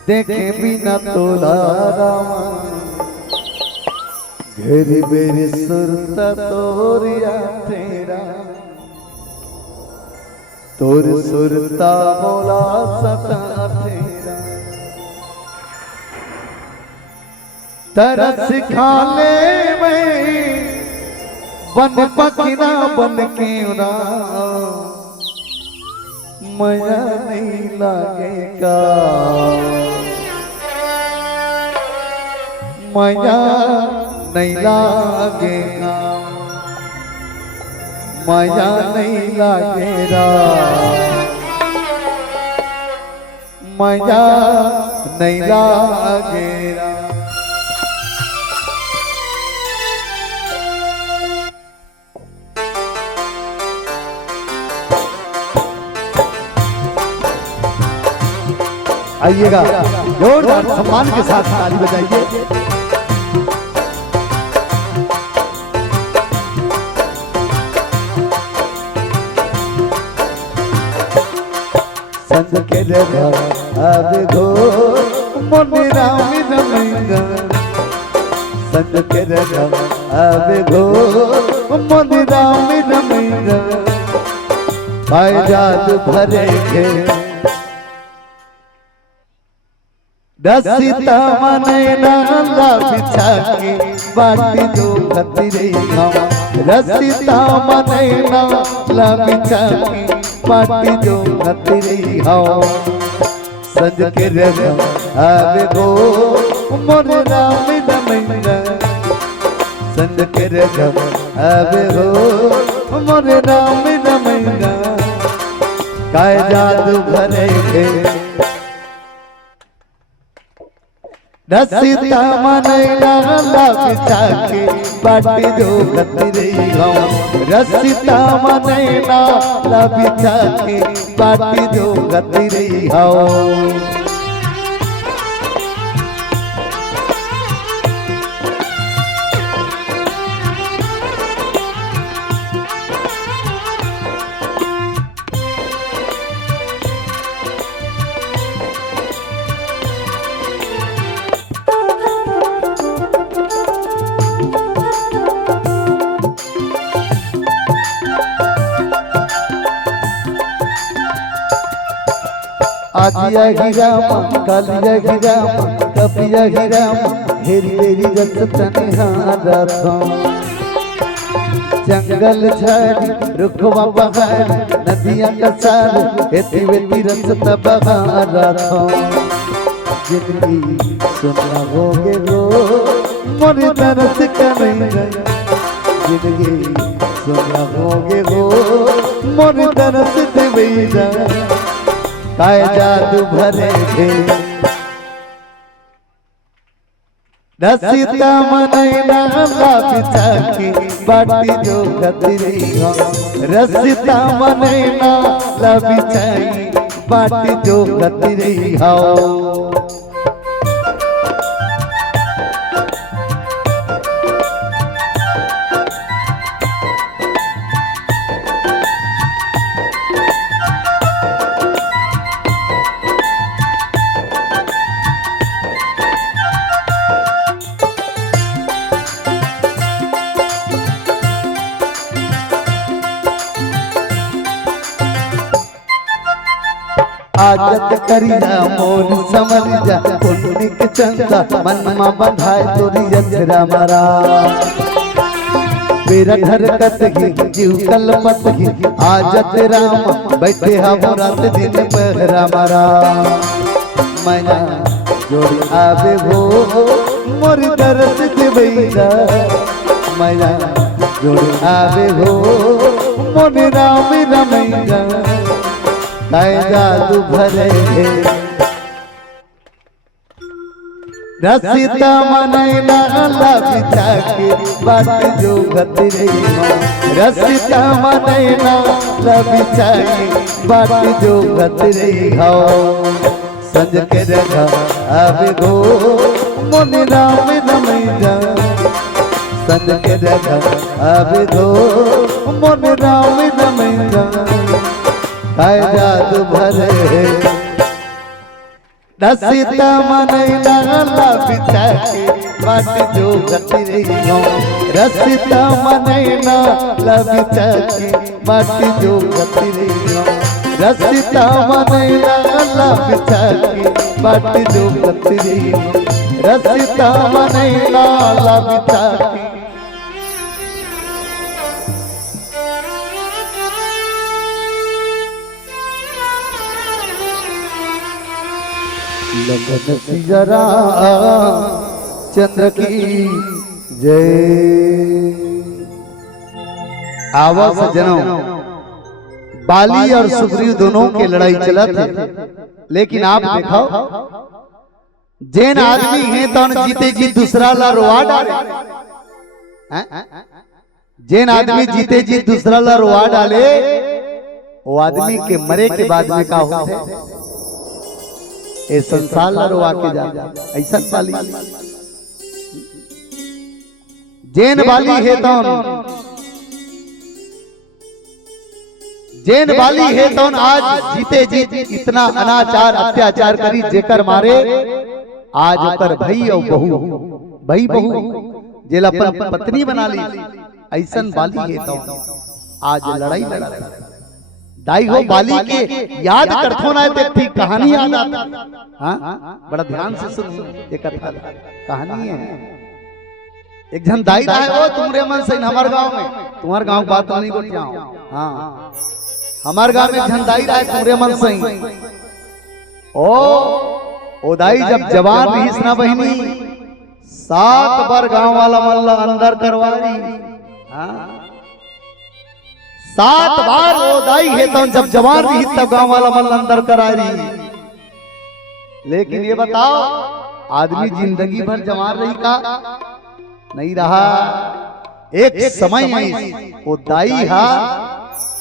देखे बिना तोला रामा घेरी बेरी सुरता तोरिया तेरा तोर सुरता बोला सता तेरा तरस खाले में बन पकिना बन के उड़ा मजा नहीं लगेगा मजा नहीं लागेगा मजा नहीं लागेगा मजा नहीं लागेगा। आइएगा जोरदार सम्मान के साथ ताली बजाइए। संग के रगा अब घो मन राम रमैया संग के रगा अब घो मन राम रमैया पाए जादू भरे के रसिता मने नाला बिछा के बाटी दो खतरे खावा रसिता मने नाला बिछा के बाटी दो खतरे खाओ संज के रगा आवे गो मोर राम रमैया संज के रगा आवे गो मोर राम रमैया काय जादू भरे के रसिता मनैला बिछा के बाटी दो खतरे गाँव रसिता मनैला बिछा के बाटी दो खतरे गाँव। आजिया हीरामा कालिया हीरामा कपिया हीरामा हेरी बेरी रस तनिहारा था जंगल झाड़ी रुखवा पहाड़ नदियां का सार हेती वेती रस बहारा था जिंदगी सुना होगे रो मोर तरस करेंगे जिंदगी सुना होगे रो मोर तरस देवेगा काय जादू भरे थे रसिता मनैला बिछा के बाटी दो खतरे गाँव रसिता मनैला बिछाई बाटी जो गति रही हाओ। आजत करिया मोर समर जा पुण्य चंदा मन मा बंधाए तोरी अक्षरा मरा मेरा धरकत ही जीव कलपत ही आजत राम बैठे रात दिन पहरा मरा मैना जोड़ी आवे हो मोर दर्द देवैया मैना जोड़ी आवे हो मोर राम रमैया काय जादू भरे रसिता मनैना लबिचा के बाट जो गति रही रसिता मनैना लबिचा के बाट जो गति रही संज के रखा आवे गो मन राम रमैया संज के रखा आवे गो मन राम रमैया काय जादू भरे रसिता मनैना लबिचा के बाट जो गति रही रसिता मनैना लबिचा के बाट जो गति रही रसिता मनैना लबिचा के बाट जो गति रही रसिता मनैना लबिचा के लगन सिजरा चंद्र की जय। आवा सज्जनों, बाली और सुग्रीव दोनों की लड़ाई चला थे, लेकिन आप देखो जैन आदमी है तो जीते जी दूसरा ला रोआ डाले। जैन आदमी जीते जी दूसरा ला रोआ डाले, वो आदमी के मरे के बाद में का होते ए संसार ला रोआ के जा ऐसा बाली जैन बाली है तो जैन बाली है तो आज जीते जी इतना अनाचार अत्याचार करी जेकर मारे आज ओकर भाई और बहू जेल अपन पत्नी बना ली ऐसन बाली है तो आज लड़ाई लड़ा दाई हो बाली के याद करथो ना ते ठीक कहानी याद आता। हाँ बड़ा ध्यान से सुन ये कथा कहानी है। एक जन दाई रहा है वो तुम्हारे मन से हमारे गांव में, तुम्हारे गांव की बात नहीं बोल जाऊं। हाँ हमारे गांव में जन दाई रहा है तुम्हारे मन से ओ दाई जब जवान रही ना बहनी 7 बार गांव वाला मल्ला अंदर करवा रही। हाँ 7 बार वो दाई है तो जब जवान रही तब गांव वाला मल अंदर करा रही। लेकिन ये बताओ आदमी जिंदगी भर जवान रही का नहीं रहा। एक समय है वो दाई हा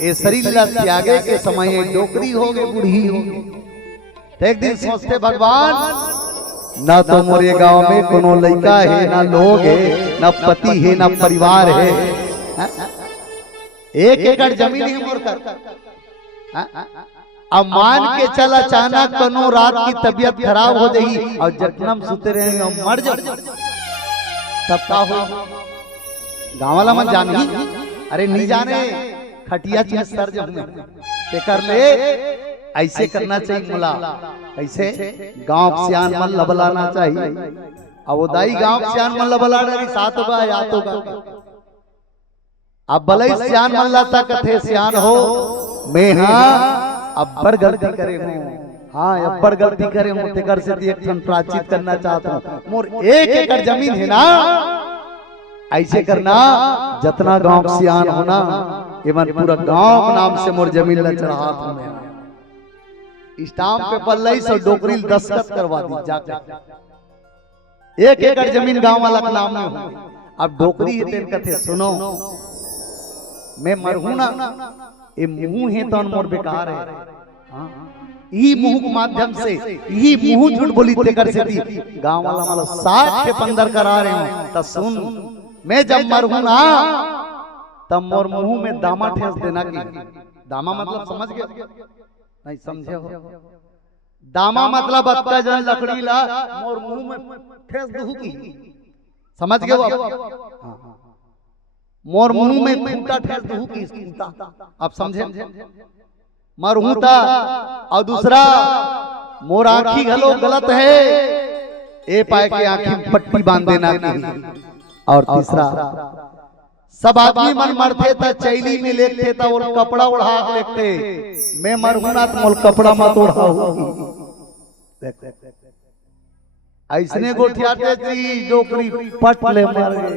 ए शरीर त्यागे के समय है डोकरी हो गए बूढ़ी हो गई। एक दिन सोचते भगवान ना तो मोरे गांव में कोनो लड़का है ना लोग है ना पति है ना परिवार है। 1 एकड़ जमीन है मोर कर। अब मान के चल अचानक कनो रात की तबीयत खराब हो जाई और जखनम सुते रहे और मर जाओ तब का हो। गाँव वाला मन जान ही अरे नहीं जाने खटिया चीज सर जब ते कर ले ऐसे करना चाहिए मुला ऐसे गांव सियान मन लबलाना चाहिए। अब वो दाई गांव सियान मन लबला रही 7 होगा या तो अब भले सियान मन लाता कथे सियान हो मैं हाँ अब्बर गलती करे हूँ। हाँ अब्बर गलती करे हूँ तेकर से एक ठन प्राचित करना चाहता हूँ। मोर 1 एकड़ जमीन है ना ऐसे करना जितना गांव सियान होना एवं पूरा गांव नाम से मोर जमीन ला चढ़ा तुम्हें स्टाम्प पे पल्लई से डोकरी दस्तखत करवा दी जाकर 1 एकड़ जमीन गांव वाला का नाम में हो। अब डोकरी है तेन कथे सुनो मैं मरहू ना ये मुंह है तो मोर बेकार है। हाँ ही मुंह के माध्यम से ही मुंह झूठ बोली तेकर से थी गांव वाला मला 60 के 15 करा रहे हो तो सुन मैं जब मरहूं ना तब मोर मुंह में दामा ठेस देना की दामा मतलब समझ गए नहीं समझे हो दामा मतलब अक्का जन लकड़ी ला मोर मुंह में ठेस दहू की समझ गए आप मोर मुंह में खूंटा ठेस दहू की खूंटा आप समझे मरहूता और दूसरा मोर आंखी घलो गलत है ए पाए के आंखी में पट्टी बांध देना की और तीसरा सब आदमी मन मरते था चैली में लेते था और कपड़ा उड़ा लेते मैं मरहूना तो मोल कपड़ा मत उड़ाऊ ऐसने गोठियाते थी डोकरी पट ले मर गए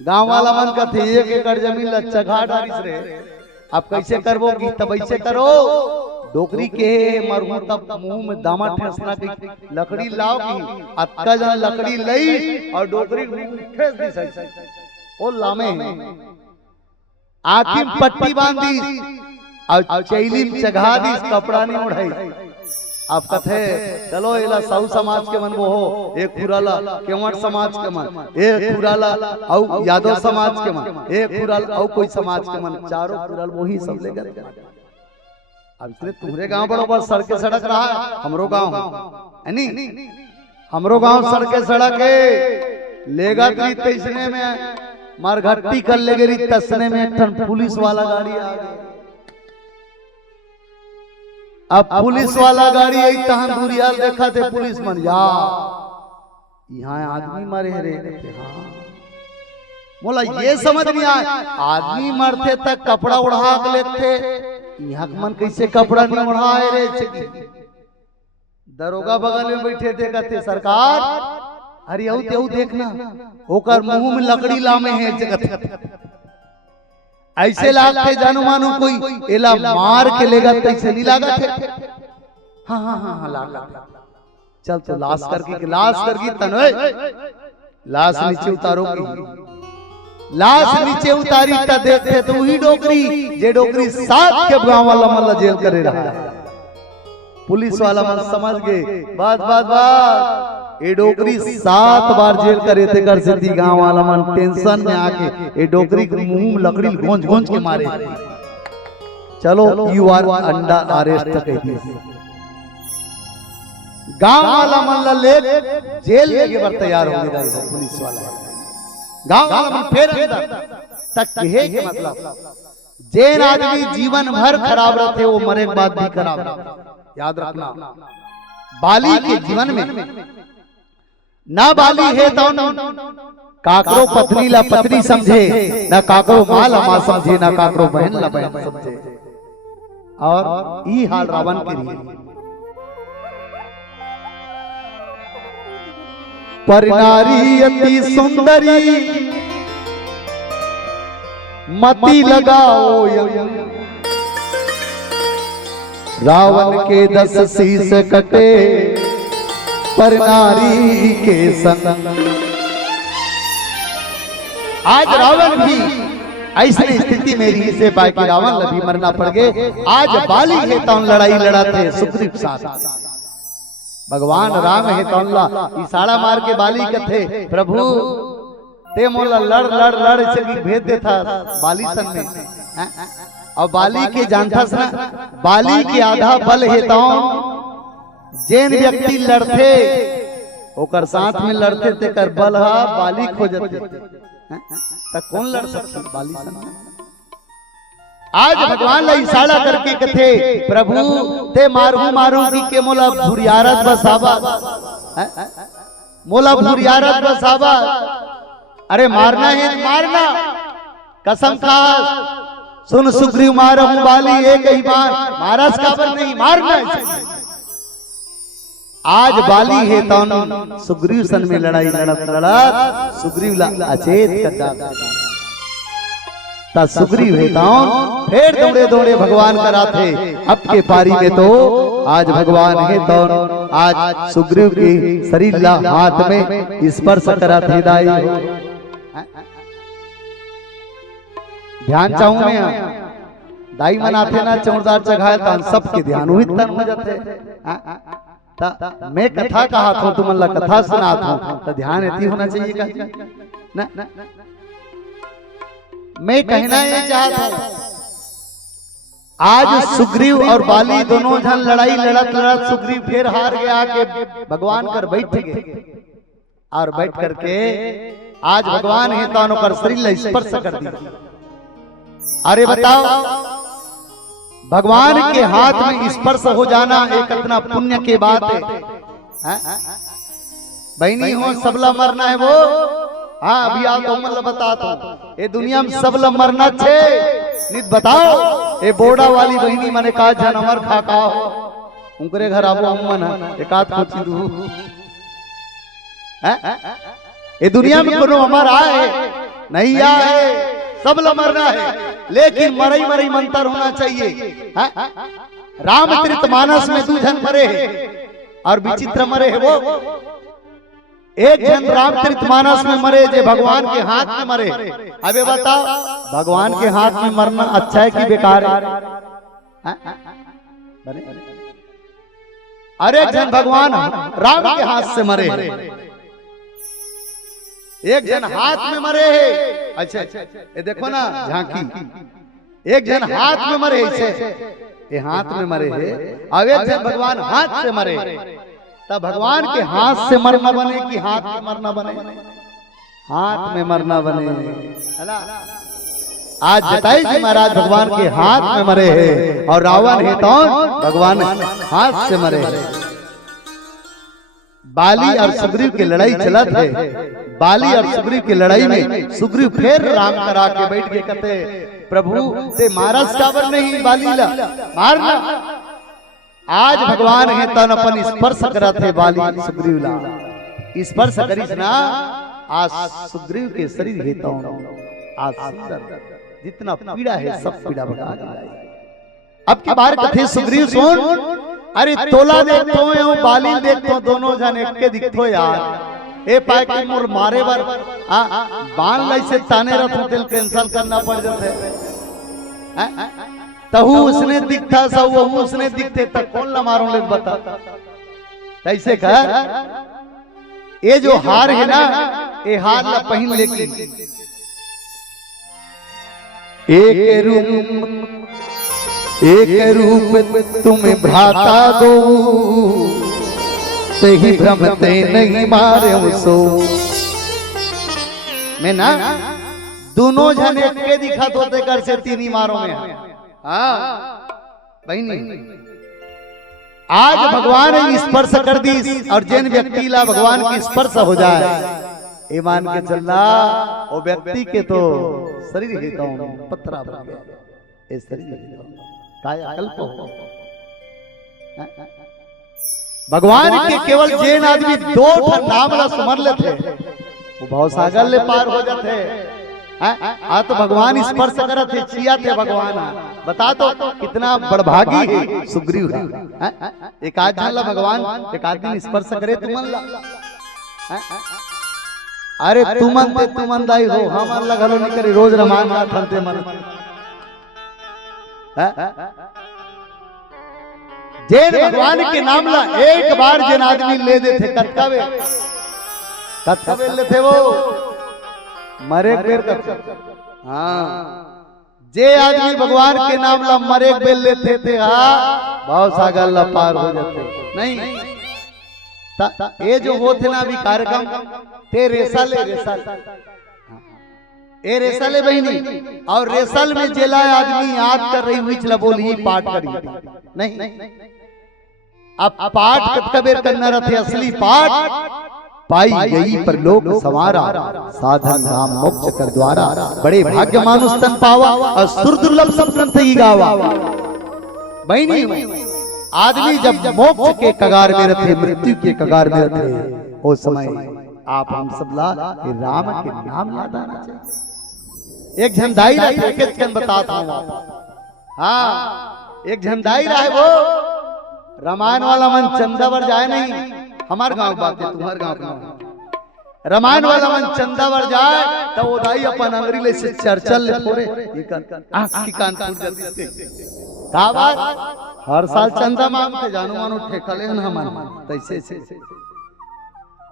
गांव वाला मन का थे 1 एकड़ जमीन लच्चा घाट आरिस रे आप कैसे करबो की तब ऐसे करो डोकरी के मरहू तब मुंह में दामा ठेसना की लकड़ी लाओ की अक्का जन लकड़ी लई और डोकरी ठेस दी सही ओ लामे आंखी में पट्टी बांधी और चैली में चढ़ा दी कपड़ा नहीं उड़ाई आप कथे चलो एला साहू समाज के मन वो हो एक खुराला केवट समाज के मन एक खुराला और यादव समाज के मन एक खुराला और कोई समाज के मन चारों खुराल वही सब लेकर अब इसलिए तुम्हारे गांव बड़ोबर सड़क सड़क रहा हमरो गांव है नहीं हमरो गांव सड़क सड़क है लेगा तैसने में मारघट्टी कर ले गई तसने में पुलिस वाला गाड़ी आ गई अब पुलिस वाला गाड़ी आई तहन दूरियाल देखा थे पुलिस मन यहाँ आदमी मरे रे हाँ बोला ये समझ नहीं आया आदमी मरते तक कपड़ा उड़ा के लेते यहाँ मन कैसे कपड़ा नहीं उड़ाए रे दरोगा बगल में बैठे थे कहते सरकार अरे यू देखना होकर मुंह में लकड़ी लामे है जगत ऐसे लागते जानू मानू कोई एला मार के लेगा तैसे नहीं लागा थे हाँ हाँ हाँ हाँ लागा चल तो लाश करके तनवे लाश नीचे उतारोगी लाश नीचे उतारी ता देखते तो वही डोकरी जे डोकरी 7 के गांव वाला मल्ला जेल करे रहा पुलिस वाला मन समझ गए बात ये डोकरी 7 बार जेल करे थे कर से गांव वाला मन टेंशन में आके ये डोकरी के मुंह में लकड़ी गोंज के मारे चलो यू आर अंडर अरेस्ट कह दिए गांव वाला मन ले जेल लेके बर तैयार हो गया पुलिस वाला गांव वाला मन फिर तक कहे के मतलब जेन आदमी जीवन भर खराब रहते वो मरे के बाद भी खराब रहते याद रखना बाली के जीवन में ना बाली है तो काकरो पत्नी ला पत्नी समझे ना काकरो माँ ला माँ समझे ना काकरो बहन ला बहन समझे और ई हाल रावण के लिए पर नारी अति सुंदरी मति लगाओ रावण के 10 शीश कटे पर नारी के संग आज रावण भी ऐसी स्थिति मेरी से बाकी रावण लभी मरना पड़ गए आज बाली है तो लड़ाई लड़ाते सुग्रीव साथ भगवान राम है तो इशारा मार के बाली कथे प्रभु ते मोला लड़ लड़ लड़ से भेद देता बाली सन में और बाली के जानता ना बाली के आधा बल है तो जेन व्यक्ति लड़ते ओकर साथ में लड़ते ते कर बल हा बाली खोजते त कौन लड़ सकता बाली सन आज भगवान ला इशारा करके कथे प्रभु ते मारू की के मोला भुरियारत बसावा मोला भुरियारत बसावा अरे मारना है मारना कसम खा सुन सुग्रीव मारहूं बाली एक ही बार महाराज काबर नहीं मारना है आज बाली है तो सुग्रीव सन में लड़ाई लड़त सुग्रीव ला अचेत कर ता सुग्रीव है तो फिर दौड़े दौड़े भगवान कराते अब के पारी में तो आज भगवान है तो आज सुग्रीव की शरीर ला हाथ में स्पर्श कराते ध्यान चाहूं मैं दाई मन आथे ना चौड़दार चघाए तन सबके ध्यान हुई तन हो जाते मैं कथा कहा था तुम अल्लाह कथा सुना था तो ध्यान इतनी होना चाहिए का ना मैं कहना ये चाहता हूं आज सुग्रीव और बाली दोनों जन लड़ाई लड़त लड़त सुग्रीव फिर हार गया के भगवान कर बैठ गए और बैठ करके आज भगवान है तो कर शरीर स्पर्श कर दिया। अरे बताओ भगवान के हाथ में स्पर्श हो जाना एक इतना पुण्य की बात है। बहनी हो सबला मरना है वो। हाँ अभी आओ तो मतलब बताता हूँ ये दुनिया में सबला मरना छे नित बताओ ये बोड़ा वाली बहनी मने का जन अमर खा का हो उनके घर आबो अम्मन एक आध खोची दू ये दुनिया में कोनो अमर आए नहीं आए सब मरना है लेकिन मरई मरई मंत्र होना चाहिए। रामचरितमानस में 2 जन मरे हैं और विचित्र मरे है वो। एक जन रामचरितमानस में मरे जे भगवान के हाथ में मरे। अबे बताओ भगवान के हाथ में मरना अच्छा है कि बेकार है? अरे जन भगवान राम के हाथ से मरे एक जन हाथ में मरे है। अच्छा ये देखो ना झांकी एक जन हाथ में मरे ये हाथ में मरे है अब एक जन भगवान हाथ से मरे तब भगवान के हाथ से मरना बने कि हाथ में मरना बने? हाथ में मरना बने है ना। आज जटायु जी महाराज भगवान के हाथ में मरे हैं और रावण है तो भगवान हाथ से मरे हैं। बाली और सुग्रीव की लड़ाई चला थे। बाली और सुग्रीव की लड़ाई में सुग्रीव फिर राम करा के बैठ के कहते प्रभु ते महाराज काबर नहीं बाली ला मारना। आज भगवान है तन अपन स्पर्श करा थे बाली सुग्रीव ला स्पर्श करिस ना आज सुग्रीव के शरीर है तो आज सुंदर जितना पीड़ा है सब पीड़ा भगा दिया। अब की बार कथे सुग्रीव सुन अरे तोला देखतो है बाली देखतो दोनों जन एक के दिखतो यार ए पाए के मोर मारे बार बाण लाई से ताने रथ दिल कैंसिल करना पड़ जाते तहु उसने दिखता सब वो उसने दिखते तक कौन ला मारूं ले बता कैसे कर ये जो हार है ना ये हार ला पहन लेके एक रूप तुम्हें भ्राता दो सही भ्रमते नहीं मारे सो। मैं ना दोनों जन एक के दिखा तो कर से 3 ही मारो में। हाँ बहनी आज भगवान स्पर्श कर दी और जिन व्यक्ति ला भगवान की स्पर्श हो जाए ईमान के चलना वो व्यक्ति के तो शरीर ही तो पत्थरा बन गया। इस शरीर काया कल्प हो भगवान के केवल जैन आदमी 2 नाम ला सुमर लेते वो भाव सागर ले पार हो जाते। आ तो भगवान स्पर्श करत थे चिया थे भगवान बता तो कितना बड़भागी है सुग्रीव है। एक आदमी ला भगवान एक आदमी स्पर्श करे तुमन ला अरे तुमन दाई हो हम अल्लाह घलो नहीं करी रोज रमान ना थनते मन जैन भगवान के नाम ला एक बार जैन आदमी ले देते कत्कावे लेते वो मरे बेर हाँ जे आदमी भगवान के नाम ला मरे बेर लेते थे हाँ भाव सागर ला पार हो जाते नहीं। ये जो होते ना अभी कार्यक्रम ते रेसल ए रेसल बहनी और रेसल में जेला आदमी याद कर रही हुई चला बोली पाठ करी नहीं अब पाठ कतकबेर करना रहे असली पाठ पाई गई पर लोग सवारा साधन नाम मोक्ष कर द्वारा बड़े भाग्य मानुष तन पावा और सुर दुर्लभ सब ग्रंथ ही गावा। बहनी आदमी जब मोक्ष के कगार में रहते मृत्यु के कगार में रहते उस समय आप हम सब ला राम के नाम याद आना चाहिए। एक झंडाई रहे एक जन बताता हूँ हाँ एक झंडाई रहे वो रामायण वाला मन चंदावर जाए नहीं हमारे गांव बात है तुम्हारे गांव रामायण वाला मन चंदावर जाए तो वो दाई अपन अंगरी ले से चर्चल ले पूरे आंख की कान फूट जाती से का बात हर साल चंदा मांगते जानो मानो ठेकले न हमन तैसे से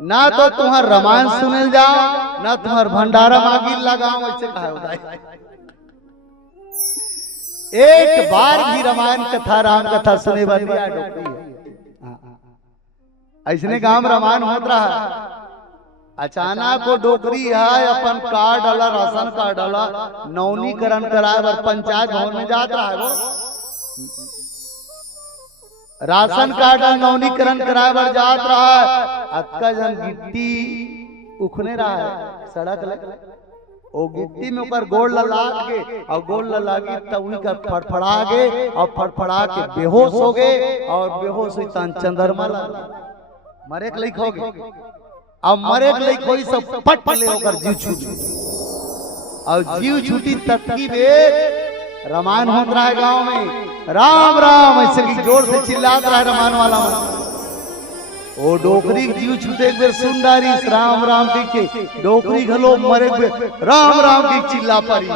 ना तो तुम्हार रामायण सुनल जाओ ना तुम्हार भंडारा मांगिल लगाओ ऐसे कहा होता है। एक बार भी रामायण कथा राम कथा सुने वाली ऐसने गांव रामायण होत रहा अचानक वो डोकरी है अपन कार्ड डाला राशन कार्ड डाला नवनीकरण कराए बर पंचायत भवन में जात रहा है वो राशन कार्ड नवनीकरण कराए बर जात रहा है अतका जन गिट्टी उखने रहा है सड़क लग ओ गिट्टी में ऊपर गोड़ लाग के और गोड़ लागी तब वही का फड़फड़ा गए और फड़फड़ा के बेहोश हो गए और बेहोश हुई तन चंद्रमा लगा मरे के लइक हो गए अब मरे के लइक होई सब पट ले होकर जीव छूट और जीव छूटी तत्की बेर रामायण होत रहा है गांव में राम राम ऐसे की जोर से चिल्लात रहा है रामायण वाला ओ डोकरी जीव छूटे एक बेर सुन डारी राम राम के डोकरी घलो मरे बेर राम राम की चिल्ला पड़ी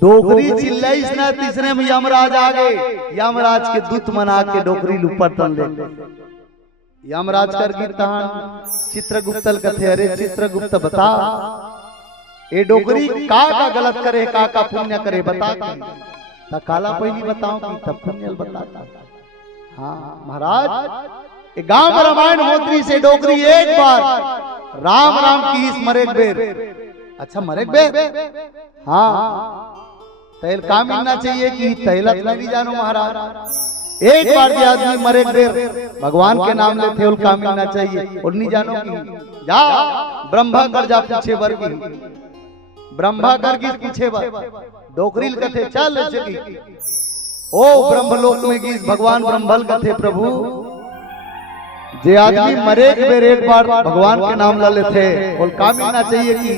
डोकरी चिल्लाई ना तीसरे में यमराज आ गए यमराज के दूत मना के डोकरी ऊपर तन ले यमराज कर की तहान चित्रगुप्तल कथे अरे चित्रगुप्त बता ए डोकरी का गलत करे का पुण्य करे बता ता काला पहली बताओ कि तब पुण्य बताता हाँ महाराज गांव में रामायण होत्री से डोकरी एक बार राम राम की इस मरेक बेर अच्छा मरेक बेर हाँ तैल काम मिलना चाहिए कि तैलत नहीं जानो महाराज एक बार भी आदमी मरेक बेर भगवान के नाम लेते उल काम मिलना चाहिए और नहीं जानो कि जा ब्रह्मा कर जा पूछे बर की ब्रह्मा कर की पूछे बर डोकरी कथे चल चली ओ ब्रह्मलोक में गीस भगवान ब्रह्मल कथे प्रभु जे आदमी मरे के बेर एक बार भगवान के नाम ला लेते और काम मिलना चाहिए कि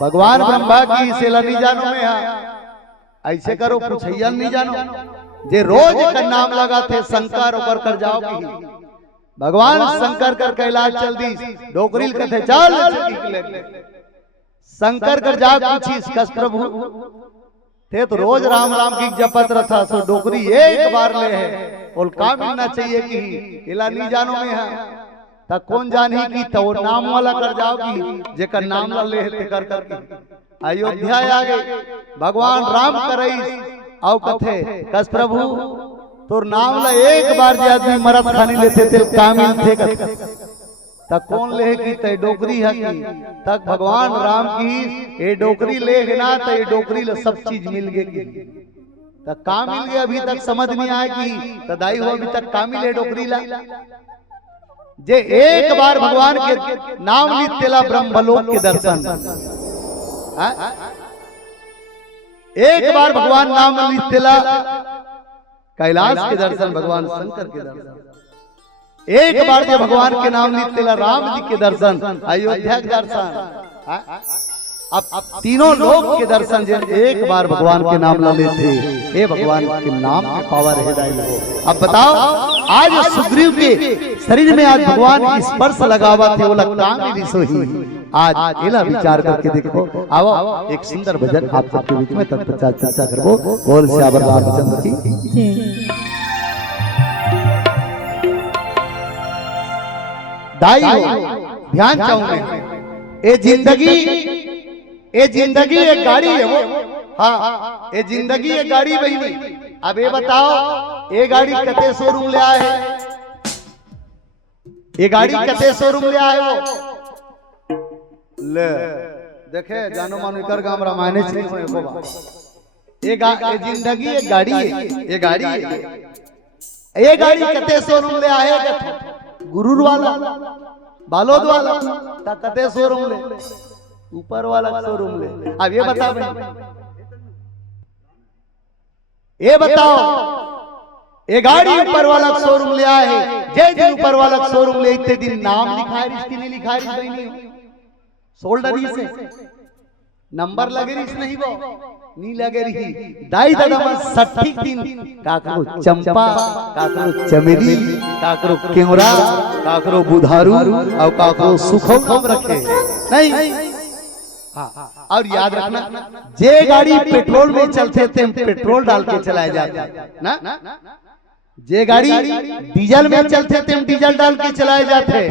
भगवान ब्रह्मा की सेला नहीं जानो में ऐसे करो पूछैया नहीं जानो जे रोज का नाम लगा थे शंकर ऊपर कर जाओ की भगवान शंकर कर कैलाश चल दी डोकरी कथे चल शंकर कर जा पूछीस कस प्रभु थे तो रोज राम राम की जपत रथा सो डोकरी एक बार ले है और काम मिलना चाहिए कि इला नहीं जानो में है ता कौन जानी की तो वो नाम वाला कर जाओ की जेकर नाम ला ले ते कर अयोध्या आ गए भगवान राम करई आओ कथे कस प्रभु तोर नाम ला एक बार जे आदमी मरत खानी लेते ते कामिल थे तक कौन ले की ते डोकरी है की तक भगवान राम की ये डोकरी ले ना तो ये डोकरी ले सब चीज मिल गई तक का मिल गया अभी तक समझ नहीं आया कि तदाई हो अभी तक का मिले डोकरी ला जे एक बार भगवान के नाम लितेला ब्रह्मलोक के दर्शन एक बार भगवान नाम लितेला कैलाश के दर्शन भगवान शंकर के दर्शन एक बार जो भगवान के नाम लितेला राम जी के दर्शन अयोध्या के दर्शन अब तीनों लोग के दर्शन जो एक बार भगवान के नाम ला लेते हे भगवान के नाम में पावर है दाई अब बताओ आज सुग्रीव के शरीर में आज भगवान की स्पर्श लगावा थे वो लगता मेरी सोही आज इला विचार करके देखो आओ एक सुंदर भजन आप सबके बीच में तत्पश्चात चर्चा करबो बोल श्यावर रामचंद्र की दाई ध्यान चाहूंगे ये जिंदगी एक गाड़ी है वो हाँ ये जिंदगी एक गाड़ी बहनी अब ये बताओ ये गाड़ी कते शोरूम ले आए ये गाड़ी कते शोरूम ले आए वो ले देखे जानो मानो कर गांव रामायण से ये जिंदगी एक गाड़ी है ये गाड़ी कते शोरूम ले आए गुरुर वाला बालोद वाला कते शोरूम ले ऊपर वाला शोरूम ले अब ये बताओ ये गाड़ी ऊपर वाला शोरूम ले आए जय दिन ऊपर वाला शोरूम ले इतने दिन नाम लिखा है रिश्ती नहीं लिखा है शोल्डर से नंबर लगे रिस नहीं वो नी लगे रही दाई दादा में 60 दिन काकरो चंपा काकरो चमेली काकरो केवरा काकरो बुधारू और काकरो सुखो रखे नहीं। हाँ, और याद रखना जे गाड़ी पेट्रोल में चलते थे पेट्रोल डाल के चलाए जाते ना, जे गाड़ी डीजल में चलते थे डीजल डाल के चलाए जाते।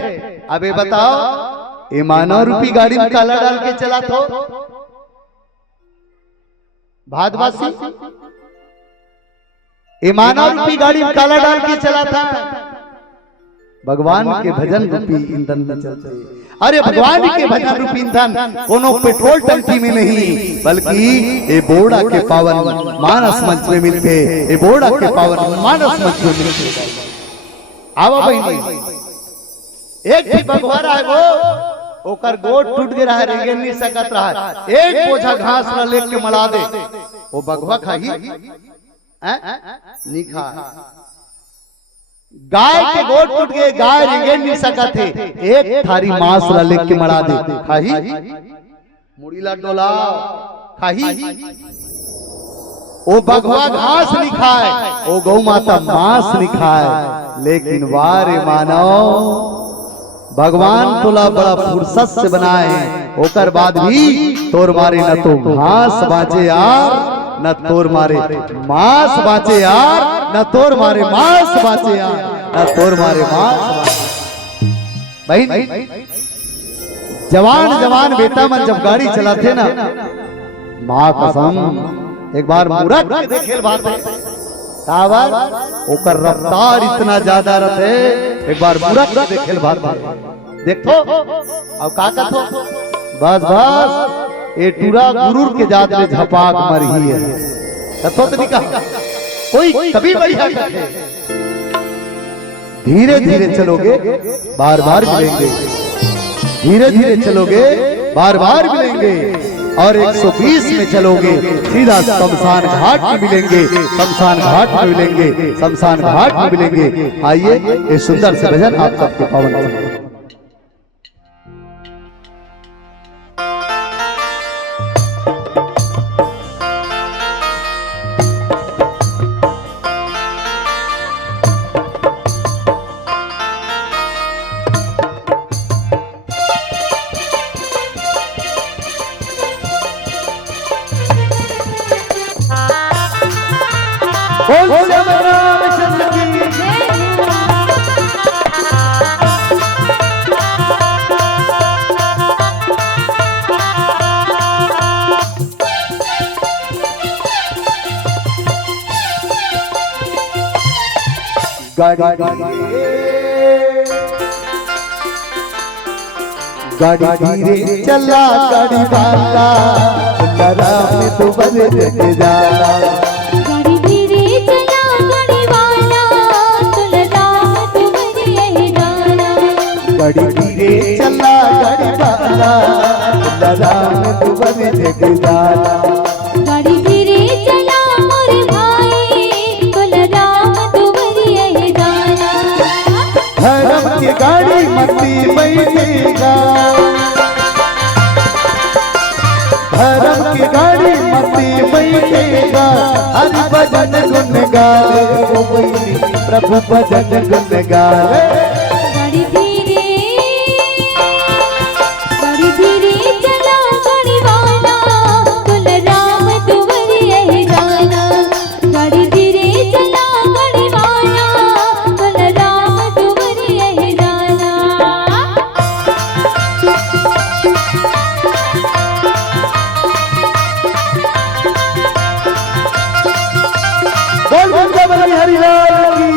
अब ये बताओ ये मानव रूपी गाड़ी में काला डाल के चला तो भादवासी ये मानव रूपी गाड़ी में काला डाल के चला था। भगवान के भजन रूपी ईंधन में चलते। अरे भगवान के भजन रूपी ईंधन कोनो पेट्रोल टंकी में नहीं बल्कि ये बोड़ा के पावन मानस मंच में मिलते। ये बोड़ा के पावन मानस मंच में मिलते। आवा बहनी एक भी भगवारा है वो ओकर गोट टूट गया है रेंगे नहीं सकत रहा है। एक बोझा घास न लेके मला दे वो बगवा खाही नहीं खा। गाय के गोट टूट गए गाय रेंगे नहीं सकत थे एक थारी मांस ला लेके मरा दे खाही मुड़ी ला डोला खाही। ओ भगवा घास नहीं खाए ओ गौ माता मांस नहीं खाए। लेकिन वारे मानव भगवान तोला बड़ा फुर्सत से बनाए होकर बाद भी तोर मारे न तो घास बाँचे यार न तोर मारे मांस बाँचे यार न तोर मारे मांस बाँचे यार न तोर मारे मांस। बहन जवान जवान बेटा मन जब गाड़ी चलाते ना माँ कसम एक बार मूरख के देखेल बात है काबर ओकर रफ्तार इतना ज्यादा रहते। एक बार मूरख के देखेल बात है देखो अब का कथो बस बस ये टूरा गुरुर के जात में झपाक मरही है कथो तो नहीं कहा कोई कभी बढ़िया कथे। धीरे धीरे चलोगे बार बार मिलेंगे धीरे धीरे चलोगे बार बार मिलेंगे और 120 में चलोगे सीधा शमशान घाट में मिलेंगे शमशान घाट में मिलेंगे शमशान घाट में मिलेंगे। आइए ये सुंदर से भजन आप सबके पावन गाड़ी धीरे चला गाड़ी वाला राम तो बने जग जाला। गाड़ी धीरे चला गाड़ी वाला राम तो बने जाला। गाड़ी धीरे चला गाड़ी वाला राम तो बने जग जाला। गाड़ी धीरे चला मोरे भाई राम तो बने जाला। धर्म की गाड़ी मती बैठेगा धर्म की गाड़ी मती बैठेगा हरि भजन गुन गावे प्रभु भजन गुन गावे। गाड़ी धीरे चला गाड़ी वाला राम तो बने जाला। गाड़ी धीरे चला गाड़ी वाला राम तो बने जाला। बोल वृंदावन हरिलाल की।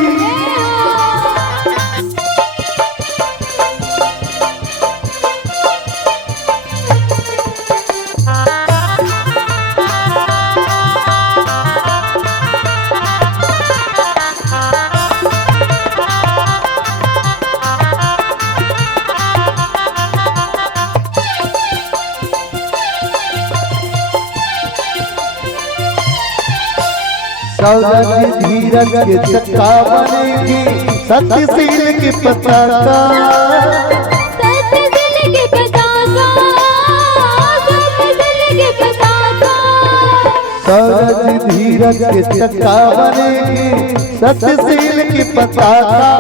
सौदा की धीरज के चक्का बनेगी सत्यशील की पताका। सत्यशील की पताका सत्यशील की पताका। सरज धीरज के चक्का बनेगी, सत्यशील की पताका,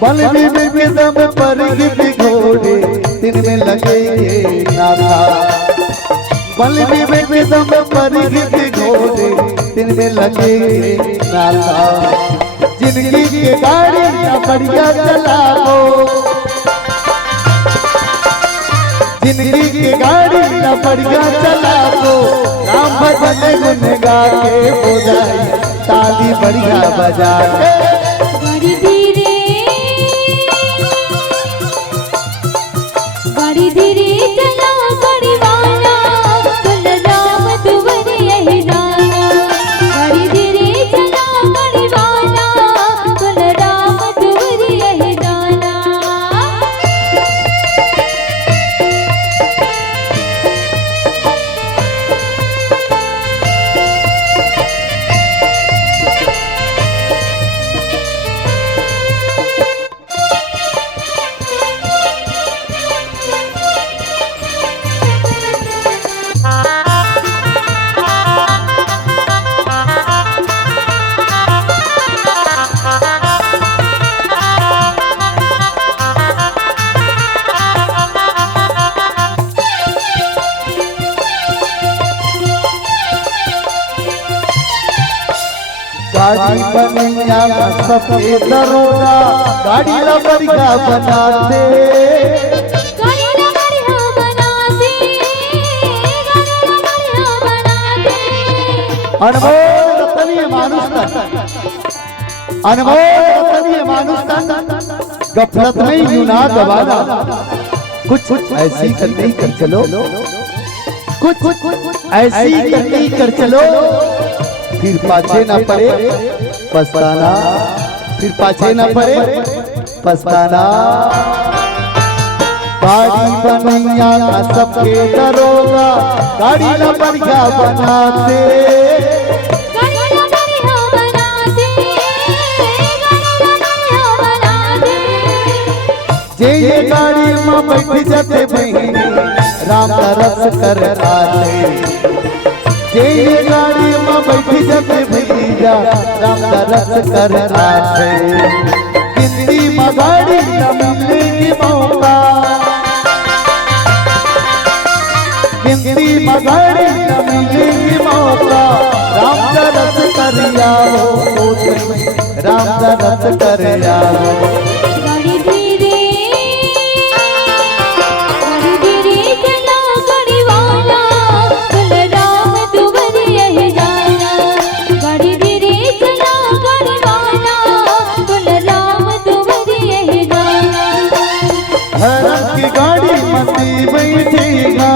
बल विवेक के दम पर घोड़े दिन में लगेंगे नाथा, बल विवेक के दम पर घोड़े दिन में लगेंगे नाथा। जिंदगी की गाड़ी ना बढ़िया चलाओ, जिंदगी की गाड़ी ना बढ़िया चलाओ, राम भजन गुन गा के बोझाई ताली बढ़िया बजा के। गाड़ी धीरे गाड़ी धीरे चला गाड़ी वाला, बोल राम दुआरे यही जाना। गाड़ी धीरे चला गाड़ी वाला, बोल राम दुआरे यही जाना। गाड़ी बनैया सफेद दरोगा, गाड़ी ला बढ़िया बनाते, गाड़ी ला बढ़िया बनाते, गाड़ी ला बढ़िया बनाते। अनमोल रतनीय मानुष तन, अनमोल रतनीय मानुष तन, गफलत में यूं ना दबाना, कुछ ऐसी करके ही कर चलो, कुछ ऐसी करके ही कर चलो, फिर पाछे ना पड़े पछताना, फिर पाछे ना पड़े पछताना। गाड़ी बनैया का सबके दरोगा, गाड़ी ना बढ़िया बनाते, गाड़ी ला बढ़िया बनाते, गाड़ी ला बढ़िया बनाते। जे ये गाड़ी में बैठ जाते बहिनी, राम का रस कर आते, जे ये गाड़ी में बैठ जाते भैया, राम का रस कर आते। हिंदी में गाड़ी न मिलने की मौका, हिंदी में गाड़ी न मिलने की मौका, राम का रस कर आओ, राम का रस कर आओ। गाड़ी धीरे चला गाड़ी वाला, बोल राम दुआरे यही जाना। गाड़ी धीरे चला गाड़ी वाला, बोल राम दुआरे यही जाना। धर्म की गाड़ी मती बैठेगा,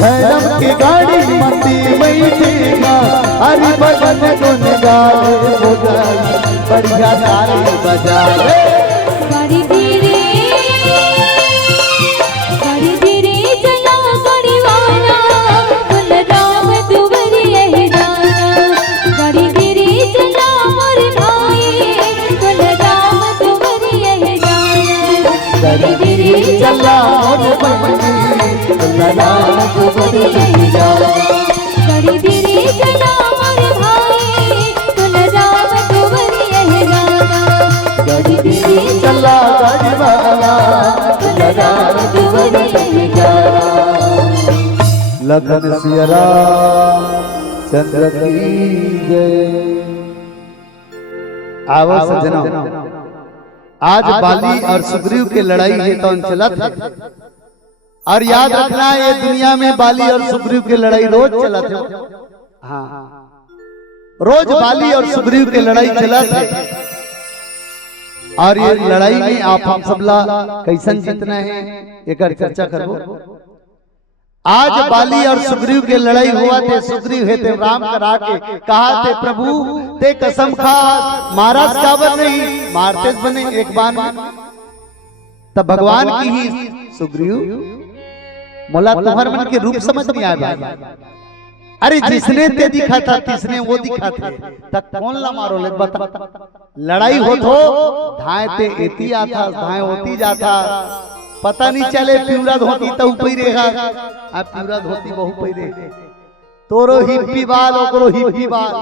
धर्म की गाड़ी मती बैठेगा, हरि भजन गुन गाए बोझाई बढ़िया ताली बजाए। गाड़ी धीरे चला गाड़ी वाला, बोल राम दुआरे यही जाना। गाड़ी धीरे चला मोर भाई, बोल राम दुआरे यही जाना। गाड़ी धीरे चला मोर भाई, बोल राम दुआरे यही जाना। गाड़ी धीरे चला मोर भाई, बोल राम दुआरे यही जाना। गाड़ी धीरे चला गाड़ी वाला, राम दुआरे यही जाना। लखन सिया राम चंद्र की जय। आवो सज्जनों, आज बाली और सुग्रीव की लड़ाई है तो चला था, और याद रखना ये दुनिया में बाली और सुग्रीव की लड़ाई रोज चला था। हाँ, रोज बाली और सुग्रीव की लड़ाई चला था, और ये लड़ाई में आप हम सबला कैसन जीतना है एक चर्चा करो। आज बाली और सुग्रीव की लड़ाई हुआ थे, सुग्रीव है थे राम करा के कहा थे प्रभु ते कसम खा महाराज काबर नहीं मारते बने एक बार में, तब भगवान की ही सुग्रीव मोला तुम्हार मन के रूप समझ नहीं आया। अरे जिसने ते दिखा था तिसने वो दिखा थे, तक कौन ला मारो ले बता। लड़ाई हो तो धाए ते एती आता धाए होती जाता, पता नहीं चले पिवरा धोती तो पहिरेगा आ पिवरा धोती बहु पहिरे तोरो हिप्पी बाल ओकरो हिप्पी बाल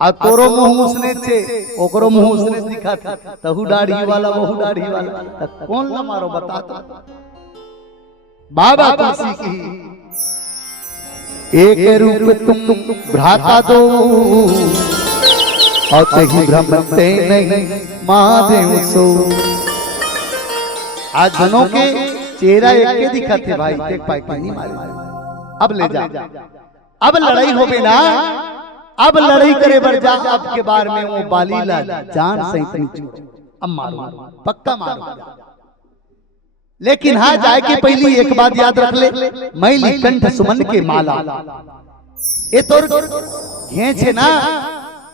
आ तोरो मुंह उसने छे ओकरो मुंह उसने दिखा था तहु दाढ़ी वाला बहु दाढ़ी वाला त कौन न मारो बता तो बाबा तुलसी की एक रूप तुम भ्राता दो और तही भ्रमते नहीं महादेव सो आज दोनों के चेहरा एक के दिखते भाई देख पाए कि नहीं मारे अब ले जा अब लड़ाई हो गई ना अब लड़ाई करे बर जा अब के बार में वो बाली ला जान सही अब मारो पक्का मारो लेकिन हाँ जाए के पहली एक बात याद रख ले मैली कंठ सुमन के माला ये तोर घेंच है ना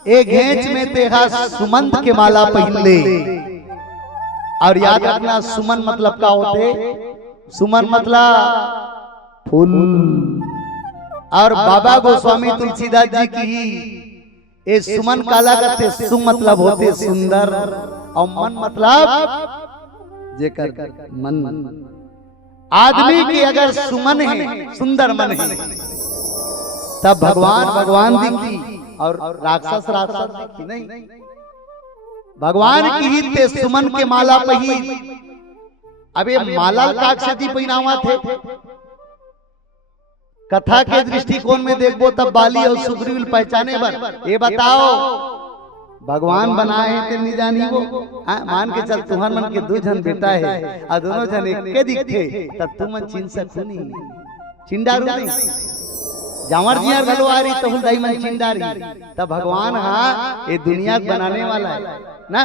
एक घेंच में तेहा सुमंत के माला पहन ले और याद रखना सुमन मतलब क्या होते सुमन मतलब फूल और बाबा गोस्वामी तुलसीदास जी की ये सुमन काला करते सु मतलब होते सुंदर और मन मतलब जेकर मन आदमी की अगर सुमन है सुंदर मन है तब भगवान भगवान दिखी और राक्षस राक्षस दिखी नहीं भगवान की ही ते सुमन के माला पही अबे माला काक्षती पहनावा थे कथा के दृष्टिकोण में देखबो तब बाली और सुग्रीव पहचाने बर ये बताओ भगवान बनाए ते नहीं जानी वो मान के चल तुम्हार मन के दो जन बेटा है आ दोनों जन एक के दिखते तब तुम मन चिन सकूनी चिंडारू नहीं जावर जियार गलो आ रही तो दाई मन चिंडारी तब भगवान हाँ ये दुनिया बनाने वाला है ना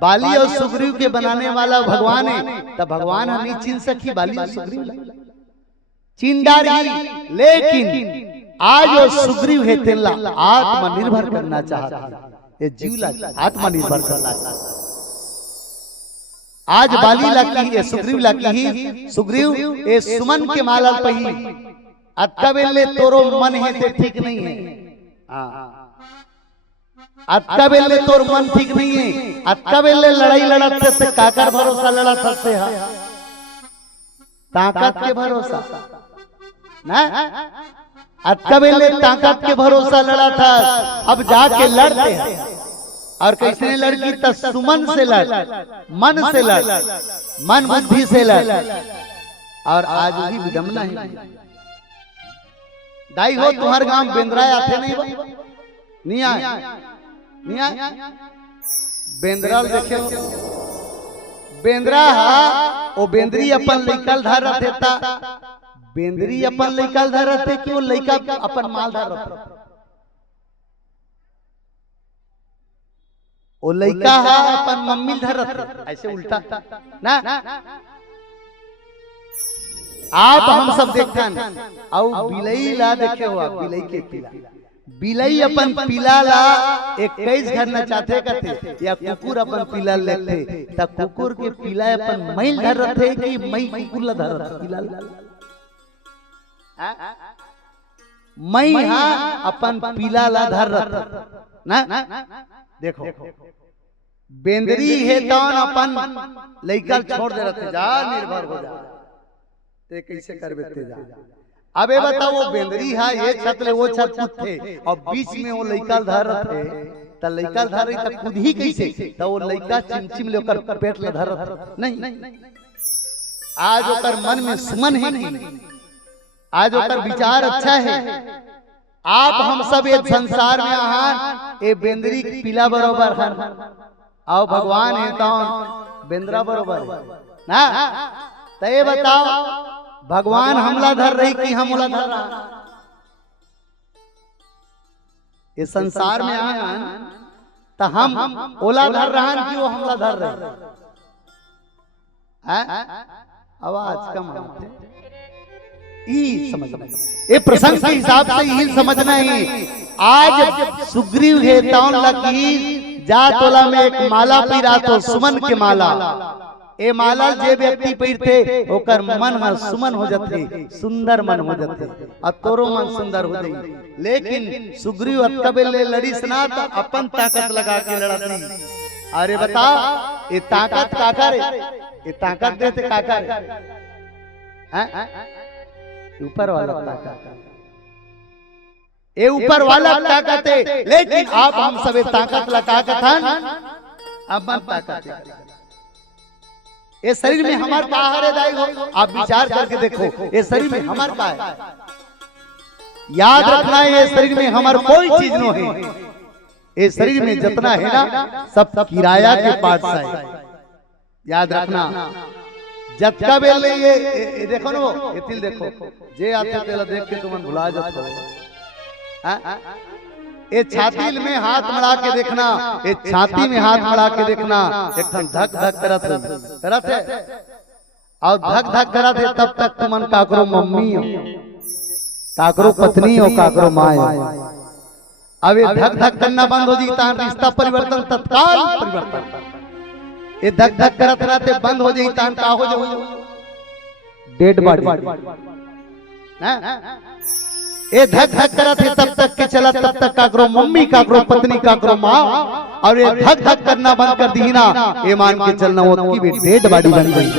बाली और सुग्रीव के बनाने वाला भगवान है तब भगवान हम नहीं चिन सकी बाली और सुग्रीव चिंडारी लेकिन आज वो सुग्रीव है तेला आत्मनिर्भर करना चाहता है ये जीवला आत्मनिर्भर करना चाहता आज बाली लाकी ये सुग्रीव लाकी ही सुग्रीव ये सुमन के माला पही अत्का बेले तोरो मन है ते ठीक नहीं है अत्का बेले तोर मन ठीक नहीं है अत्का बेले लड़ाई लड़ते थे काकर भरोसा लड़ा सकते हैं ताकत के भरोसा ना अत्का बेले ताकत के भरोसा लड़ा था अब जाके लड़ते हैं और कैसे लड़की तो सुमन से लड़ मन से लड़ मन बुद्धि से लड़ और आज भी विडम्बना है दाई हो तुम्हारे गांव बेंद्रा आते नहीं आए बेंद्रा देखे बेंद्रा ओ बेंद्री अपन लइकल धर देता बेंद्री अपन लइकल धर रहते कि वो लइका अपन माल धर रहता वो लइका अपन मम्मी धर रहता ऐसे उल्टा ना आप हम सब देखन और बिलई ला देखे हो आप बिलई के पीला बिलई अपन पीला ला 21 घर न चाहते करते या कुकुर अपन पीला लेते तब कुकुर के पीला अपन मैल धर रहते कि मई कुकुर ला धर रहता पीला मई हाँ अपन पीला ला धर रहता ना देखो बेंदरी है तो अपन लइका छोड़ दे रहते जा निर्भर हो जा ते कैसे कर बेते जा अबे बताओ वो बेंदरी है ये छत ले वो छत थे और बीच में वो लइका धर रहते त लइका धर रही त खुद ही कैसे तो वो लइका चिमचिम लेकर पेट ले धर नहीं आज ओकर मन में सुमन है नहीं आज ओकर विचार अच्छा है आप हम सब ये संसार में आहान ये बेंदरी पीला बरोबर है आओ भगवान है तो बेंद्रा बरोबर ना तो ये बताओ भगवान हमला धर रही कि हमला धर रहा ये संसार में आन तो हम ओला धर रहा कि वो हमला धर रहे आवाज कम समझ ये प्रसंग के हिसाब से ही समझना है आज सुग्रीव है तौन लकी जा तोला में एक माला पीरा तो सुमन के माला ए माला जे व्यक्ति पहिरते ओकर मन हर सुमन हो जाते, सुंदर मन हो जाते, और तोरो मन सुंदर हो जाई। लेकिन सुग्रीव अतकबे ले लड़ी सना तो अपन ताकत लगा के लड़ती। अरे बता ये ताकत काका रे, ये ताकत देते काका रे, ऊपर वाला ताकत, ये ऊपर वाला ताकत है। लेकिन आप हम सबे ताकत लगा के थान अपन ताकत, ये शरीर में हमार का है दाई हो, आप विचार करके देखो ये शरीर में हमार का है। याद रखना है ये शरीर में हमार कोई चीज न है, ये शरीर में जितना है ना सब किराया के पार्ट है। याद रखना जतका बेल ये देखो ना, ये तिल देखो जे आते तेला देख के तुम भुला जाते हो। ये छाती में हाथ मड़ा के देखना, ये छाती में हाथ मड़ा के देखना, एकदम धक धक करत है और धक धक करत है। तब तक तुमन काकरो मम्मी हो, काकरो पत्नी हो, काकरो माँ हो। अब ये धक धक करना बंद हो जी तान रिश्ता परिवर्तन तत्काल परिवर्तन। ये धक धक करत रहते बंद हो जाई तान का हो जाऊ डेड बॉडी। ये धक धक करत है तब तक के चला, तब तक काकरो मम्मी, काकरो पत्नी, काकरो माँ। और ये धक धक करना बंद कर दी ना, ये मान के चलना वो की भी डेड बॉडी बन गई।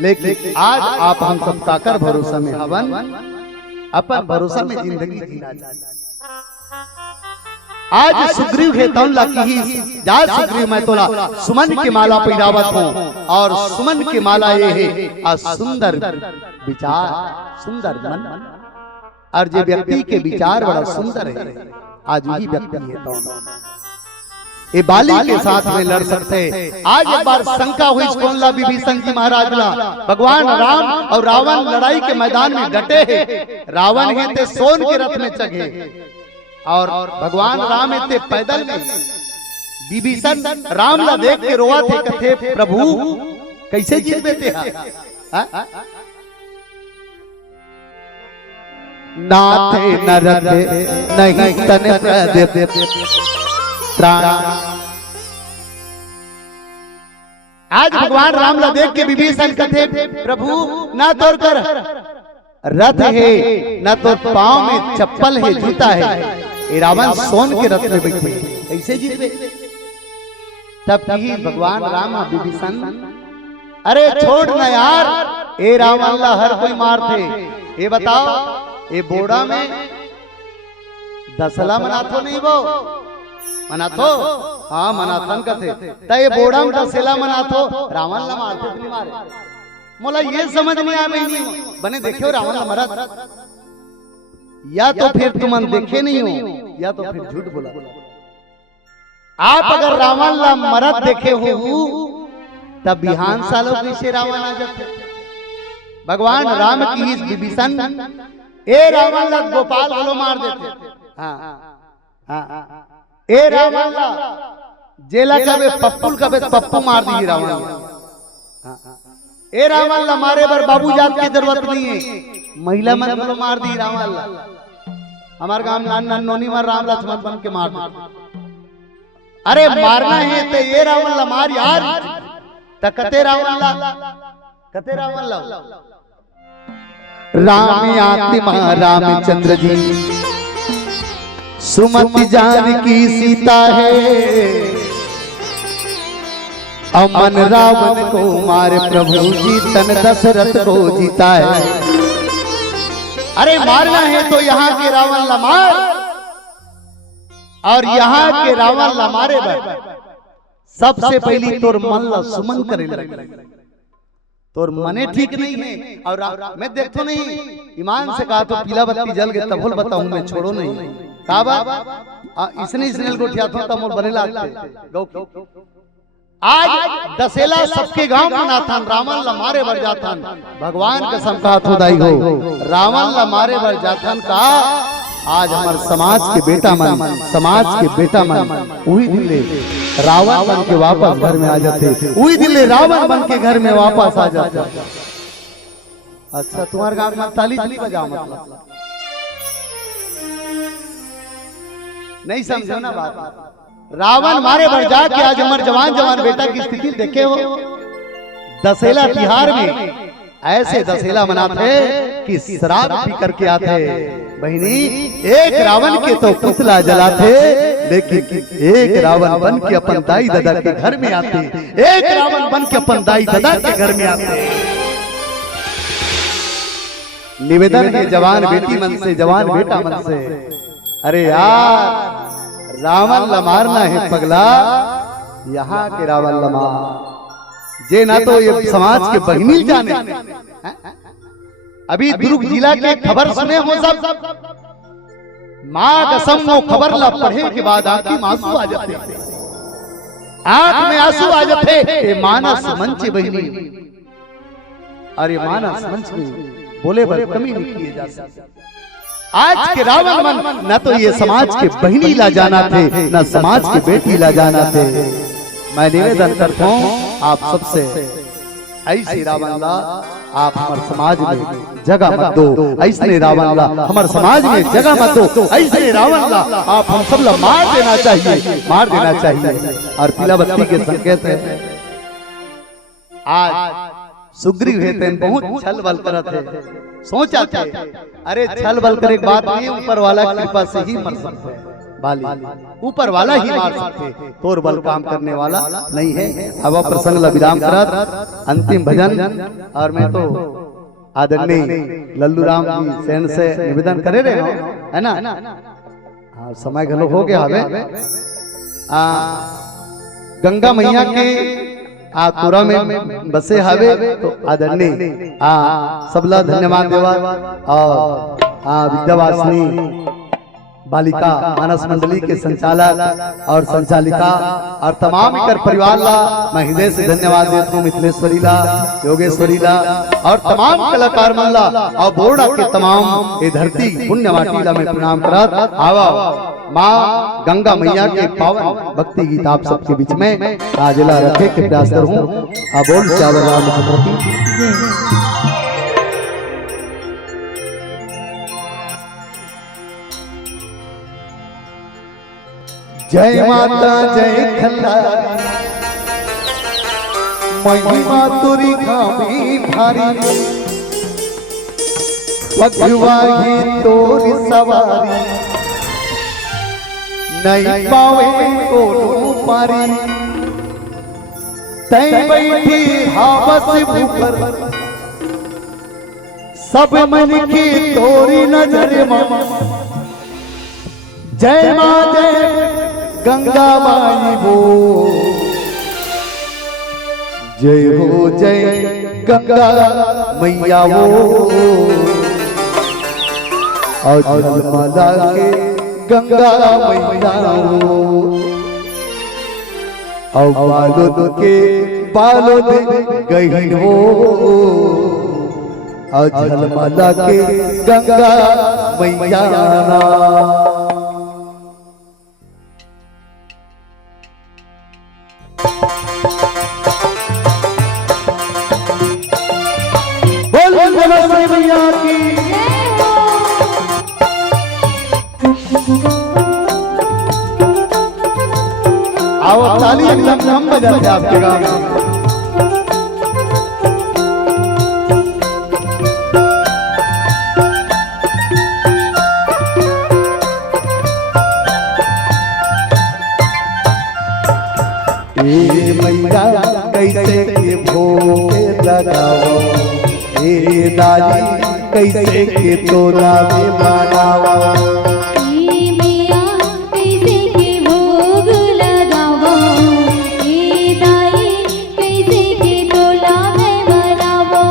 लेकिन आज आप हम सब काकर भरोसा में हवन, अपन भरोसा में जिंदगी जीना चाहते। आज सुग्रीव है तौला की ही जा सुग्रीव मैं तोला सुमन की माला पहिरावत हूँ, और सुमन की माला ये है सुंदर विचार, सुंदर मन। और जो व्यक्ति के विचार बड़ा सुंदर है, आज वही व्यक्ति है तौला ये बाली के साथ में लड़ सकते। आज एक बार शंका हुई कौन ला विभीषण जी महाराज ला, भगवान राम और रावण लड़ाई के मैदान में डटे हैं। रावण है ते सोन के रथ में चढ़े और भगवान राम इतने पैदल में। विभीषण राम ला देख के रोआ थे, कथे प्रभु कैसे जीत बेते नाथे नरते नहीं तने प्रदीप प्राण। आज भगवान राम ला देख के विभीषण कथे प्रभु ना तोड़ कर रथ है, न तो पांव में चप्पल है, जूता है। ये रावण सोन के रथ में बैठे कैसे जीते। तब ही भगवान राम विभीषण अरे छोड़ ना यार, ए रावण ला हर कोई मार थे। ये बताओ ये बोड़ा में दसला मनाथो नहीं वो मनाथो, हाँ मनाथन कथे ता ये बोड़ा में दसला मनाथो, रावण ला मारते नहीं मारे। मोला ये समझ में आ नहीं बने देखे हो रावण ला मरत, या तो फिर तुम देखे नहीं हो या तो फिर झूठ बोला। आप अगर रावण ला मरत देखे हो तब बिहान सालों कैसे रावण आ जाते। भगवान राम की ही विभीषण ए रावण ला गोपाल बोलो मार देते। ए रावण ला जेला कबे पप्पुल कबे पप्पू मार दी रावण। ए रावण ला मारे बर बाबू जात की जरूरत नहीं है, महिला मन बोलो मार दी रावण ला। हमारे गांव नान नोनी मार राम लक्ष्मण बन के मार दी। अरे मारना है तो ये रावण ला मार यार, कते रावण ला, कते रावण ला। राम आत्मा रामचंद्र जी सुमति जानकी सीता है, अमन रावण को मारे प्रभु जी तन दशरथ को जीता है। अरे मारना है तो यहाँ के रावण ला मार, और यहाँ के रावण ला मारे सबसे पहली तोर मन ला सुमन करे लगे। तोर मने ठीक नहीं है। और मैं देखो नहीं ईमान से कहा तो पीला बत्ती जल गए तब बताऊं मैं छोड़ो नहीं का बात इसने गोठिया था तब बने लागते। आज दशेला सबके गांव मनाथन, रावण ला मारे बर जाथन। भगवान कसम कहा खुदाई हो रावण ला मारे बर जाथन का। आज हमारे समाज के बेटा मन, समाज के बेटा मन वही दिले रावण बन के वापस घर में आ जाते, वही दिले रावण बन के घर में वापस आ जाते। अच्छा तुम्हारे गांव में ताली ताली बजाओ मतलब नहीं समझो ना बात। रावण मारे भर जाके आज हमारे जवान जवान बेटा की स्थिति देखे हो। दशहरा तिहार में ऐसे दशहरा मनाते कि शराब पी करके आते। बहनी एक रावण के तो पुतला जलाते, लेकिन एक रावण बन के अपन दाई दादा के घर में आते। एक रावण बन के अपन दाई दादा के घर में आते। निवेदन है जवान बेटी मन से, जवान बेटा मन से, अरे यार रावण ला मारना है पगला, यहाँ के रावण ला मार जे ना तो ये समाज के बहनी जाने। अभी दुर्ग जिला के खबर सुने हो सब, मां कसम वो खबर ला पढ़े के बाद आंखी में आंसू आ जाते, आंख में आंसू आ जाते। ये मानस मंच बहनी, अरे मानस मंच में बोले पर कमी नहीं किए जा सकते। आज के रावण मन न तो ये समाज के बहनी ला जाना थे, न समाज के बेटी ला जाना थे। मैं निवेदन करता हूँ आप सबसे, ऐसे रावण ला आप हमारे समाज में जगह मत दो। ऐसे रावण ला हमारे समाज में जगह मत दो। ऐसे रावण ला आप हम सब ला मार देना चाहिए, मार देना चाहिए। और तिलावती के संकेत है, आज सुग्रीव है बहुत छल बल करत है। सोचा थे अरे छल बल करे बात नहीं, ऊपर वाला कृपा से ही मर सकते हैं बाली, ऊपर वाला ही मार सकते, तोर बल काम करने वाला नहीं है। अब प्रसंग ला विराम करत अंतिम भजन। और मैं तो आदरणीय लल्लू राम जी सेन से निवेदन करे रहे हो, है ना। हाँ समय घलो हो गया हवे। गंगा मैया के तुरा में बसे हवे, तो आदरणीय सबला धन्यवाद देवा। और विद्यावासिनी बालिका मानस मंडली के संचालक और संचालिका और तमाम कर परिवार ला मैं हृदय से धन्यवाद देता हूँ। मिथिलेश्वरी ला, योगेश्वरी ला और तमाम कलाकार मन ला और बोर्डा के तमाम ये धरती पुण्य माटी ला मैं प्रणाम करत आवा। माँ गंगा मैया के पावन भक्ति गीत आप सबके बीच में आजला रखे के प्रयास करूँ। बोल श्यावर रामचंद्र की जय माता जय खल्लारी, महिमा तुरी गामी भारी, पगवा ही तोरी सवारी, नहीं पावे कोनो पारी। तै बैठी हावस ऊपर, सब मन की तोरी नजर मां। जय मां जय गंगा माई वो, जय हो जय गंगा मैया वो। और जलमाला के गंगा मैया वो, और बालों के बालों गहीन हो। और जलमाला के गंगा मैया ना। मैया की आओ ताली एकदम हम बजाते आपके गाँव में। मैया कैसे के भोग लगाओ, दादी कैसे के तोरा में बनावा। मैया कैसे के भोग लगावा, दाई कैसे के तोरा में बनावा।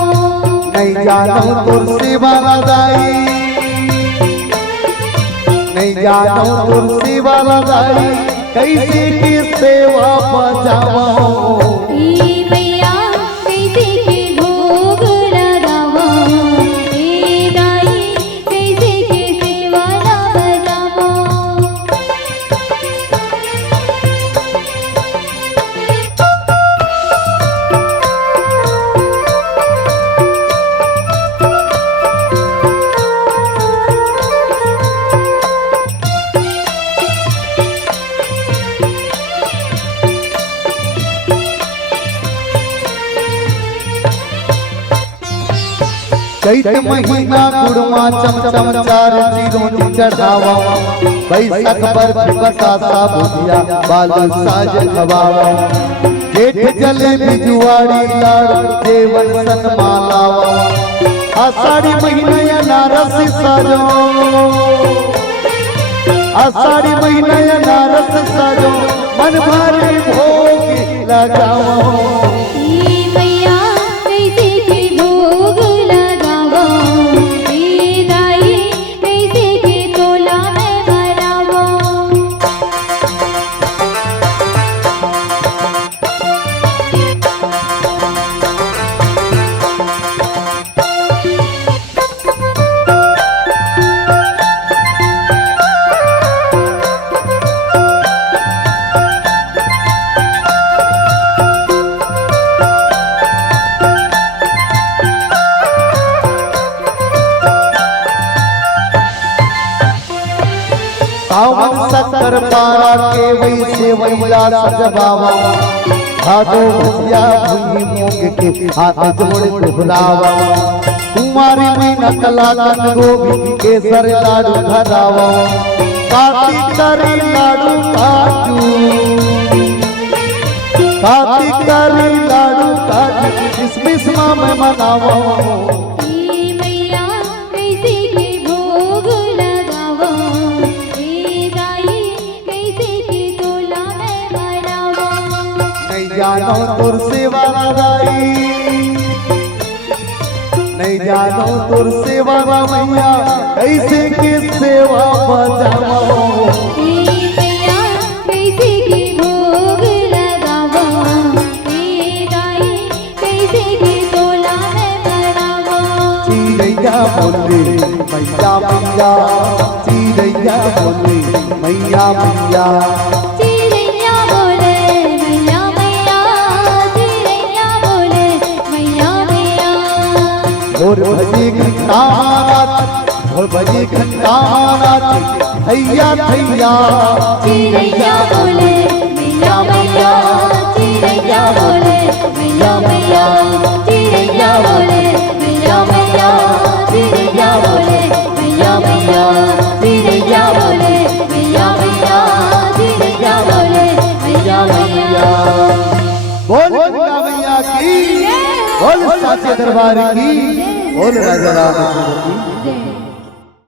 नहीं जानो तुलसी वाला दाई, नहीं जानो तुलसी वाला दाई, कैसे की सेवा बजावा। चैत महीना गुड़मा चमचम चार चिरों चढ़ावा बैसाख बर्फी बतासा बुधिया बालू साज खवावा जेठ जले बिजुआड़ी लाड़ देवन सन मालावा आषाढ़ी महीना या नारस साजो आषाढ़ी महीना या नारस साजो मन भारी भोग लगाओ मैया कैसे के भोग लगावो दाई कैसे के तोला में भरावो सावन शक्कर पारा के वैसे वैला सजबावा भादो भैया भूमि मोंग के हाथ जोड़ दोहरावा कुमारी महीना कला कन गोभी केसर लाडू धरावा कार्तिक करी लाडू काजू कार्तिक करी लाडू काजू किसमिस में मनावा मैया कैसे के भोग लगावो दाई कैसे के तोला में भरावो नहीं जानो तुर सेवा लगाई नहीं जानो तुर सेवा मैया कैसे के सेवा बजाओ मैया कैसे के भोग लगावो दाई कैसे के तोला में भरावो चिड़ैया बोले मैया मैया चिड़ैया बोले मैया मैया चिड़ैया बोले मैया मैया चिड़ैया बोले मैया मैया भोर भजी घंटा नाच भोर भजी घंटा नाच भैया भैया चिड़ैया बोले मैया मैया चिड़ैया बोले मैया मैया चिड़ैया बोले मैया मैया चिड़ैया बोले मैया मैया चिड़ैया बोले मैया मैया चिड़ैया बोले मैया मैया बोल गंगा मैया की बोल साचे दरबार की बोल राजा राम की जय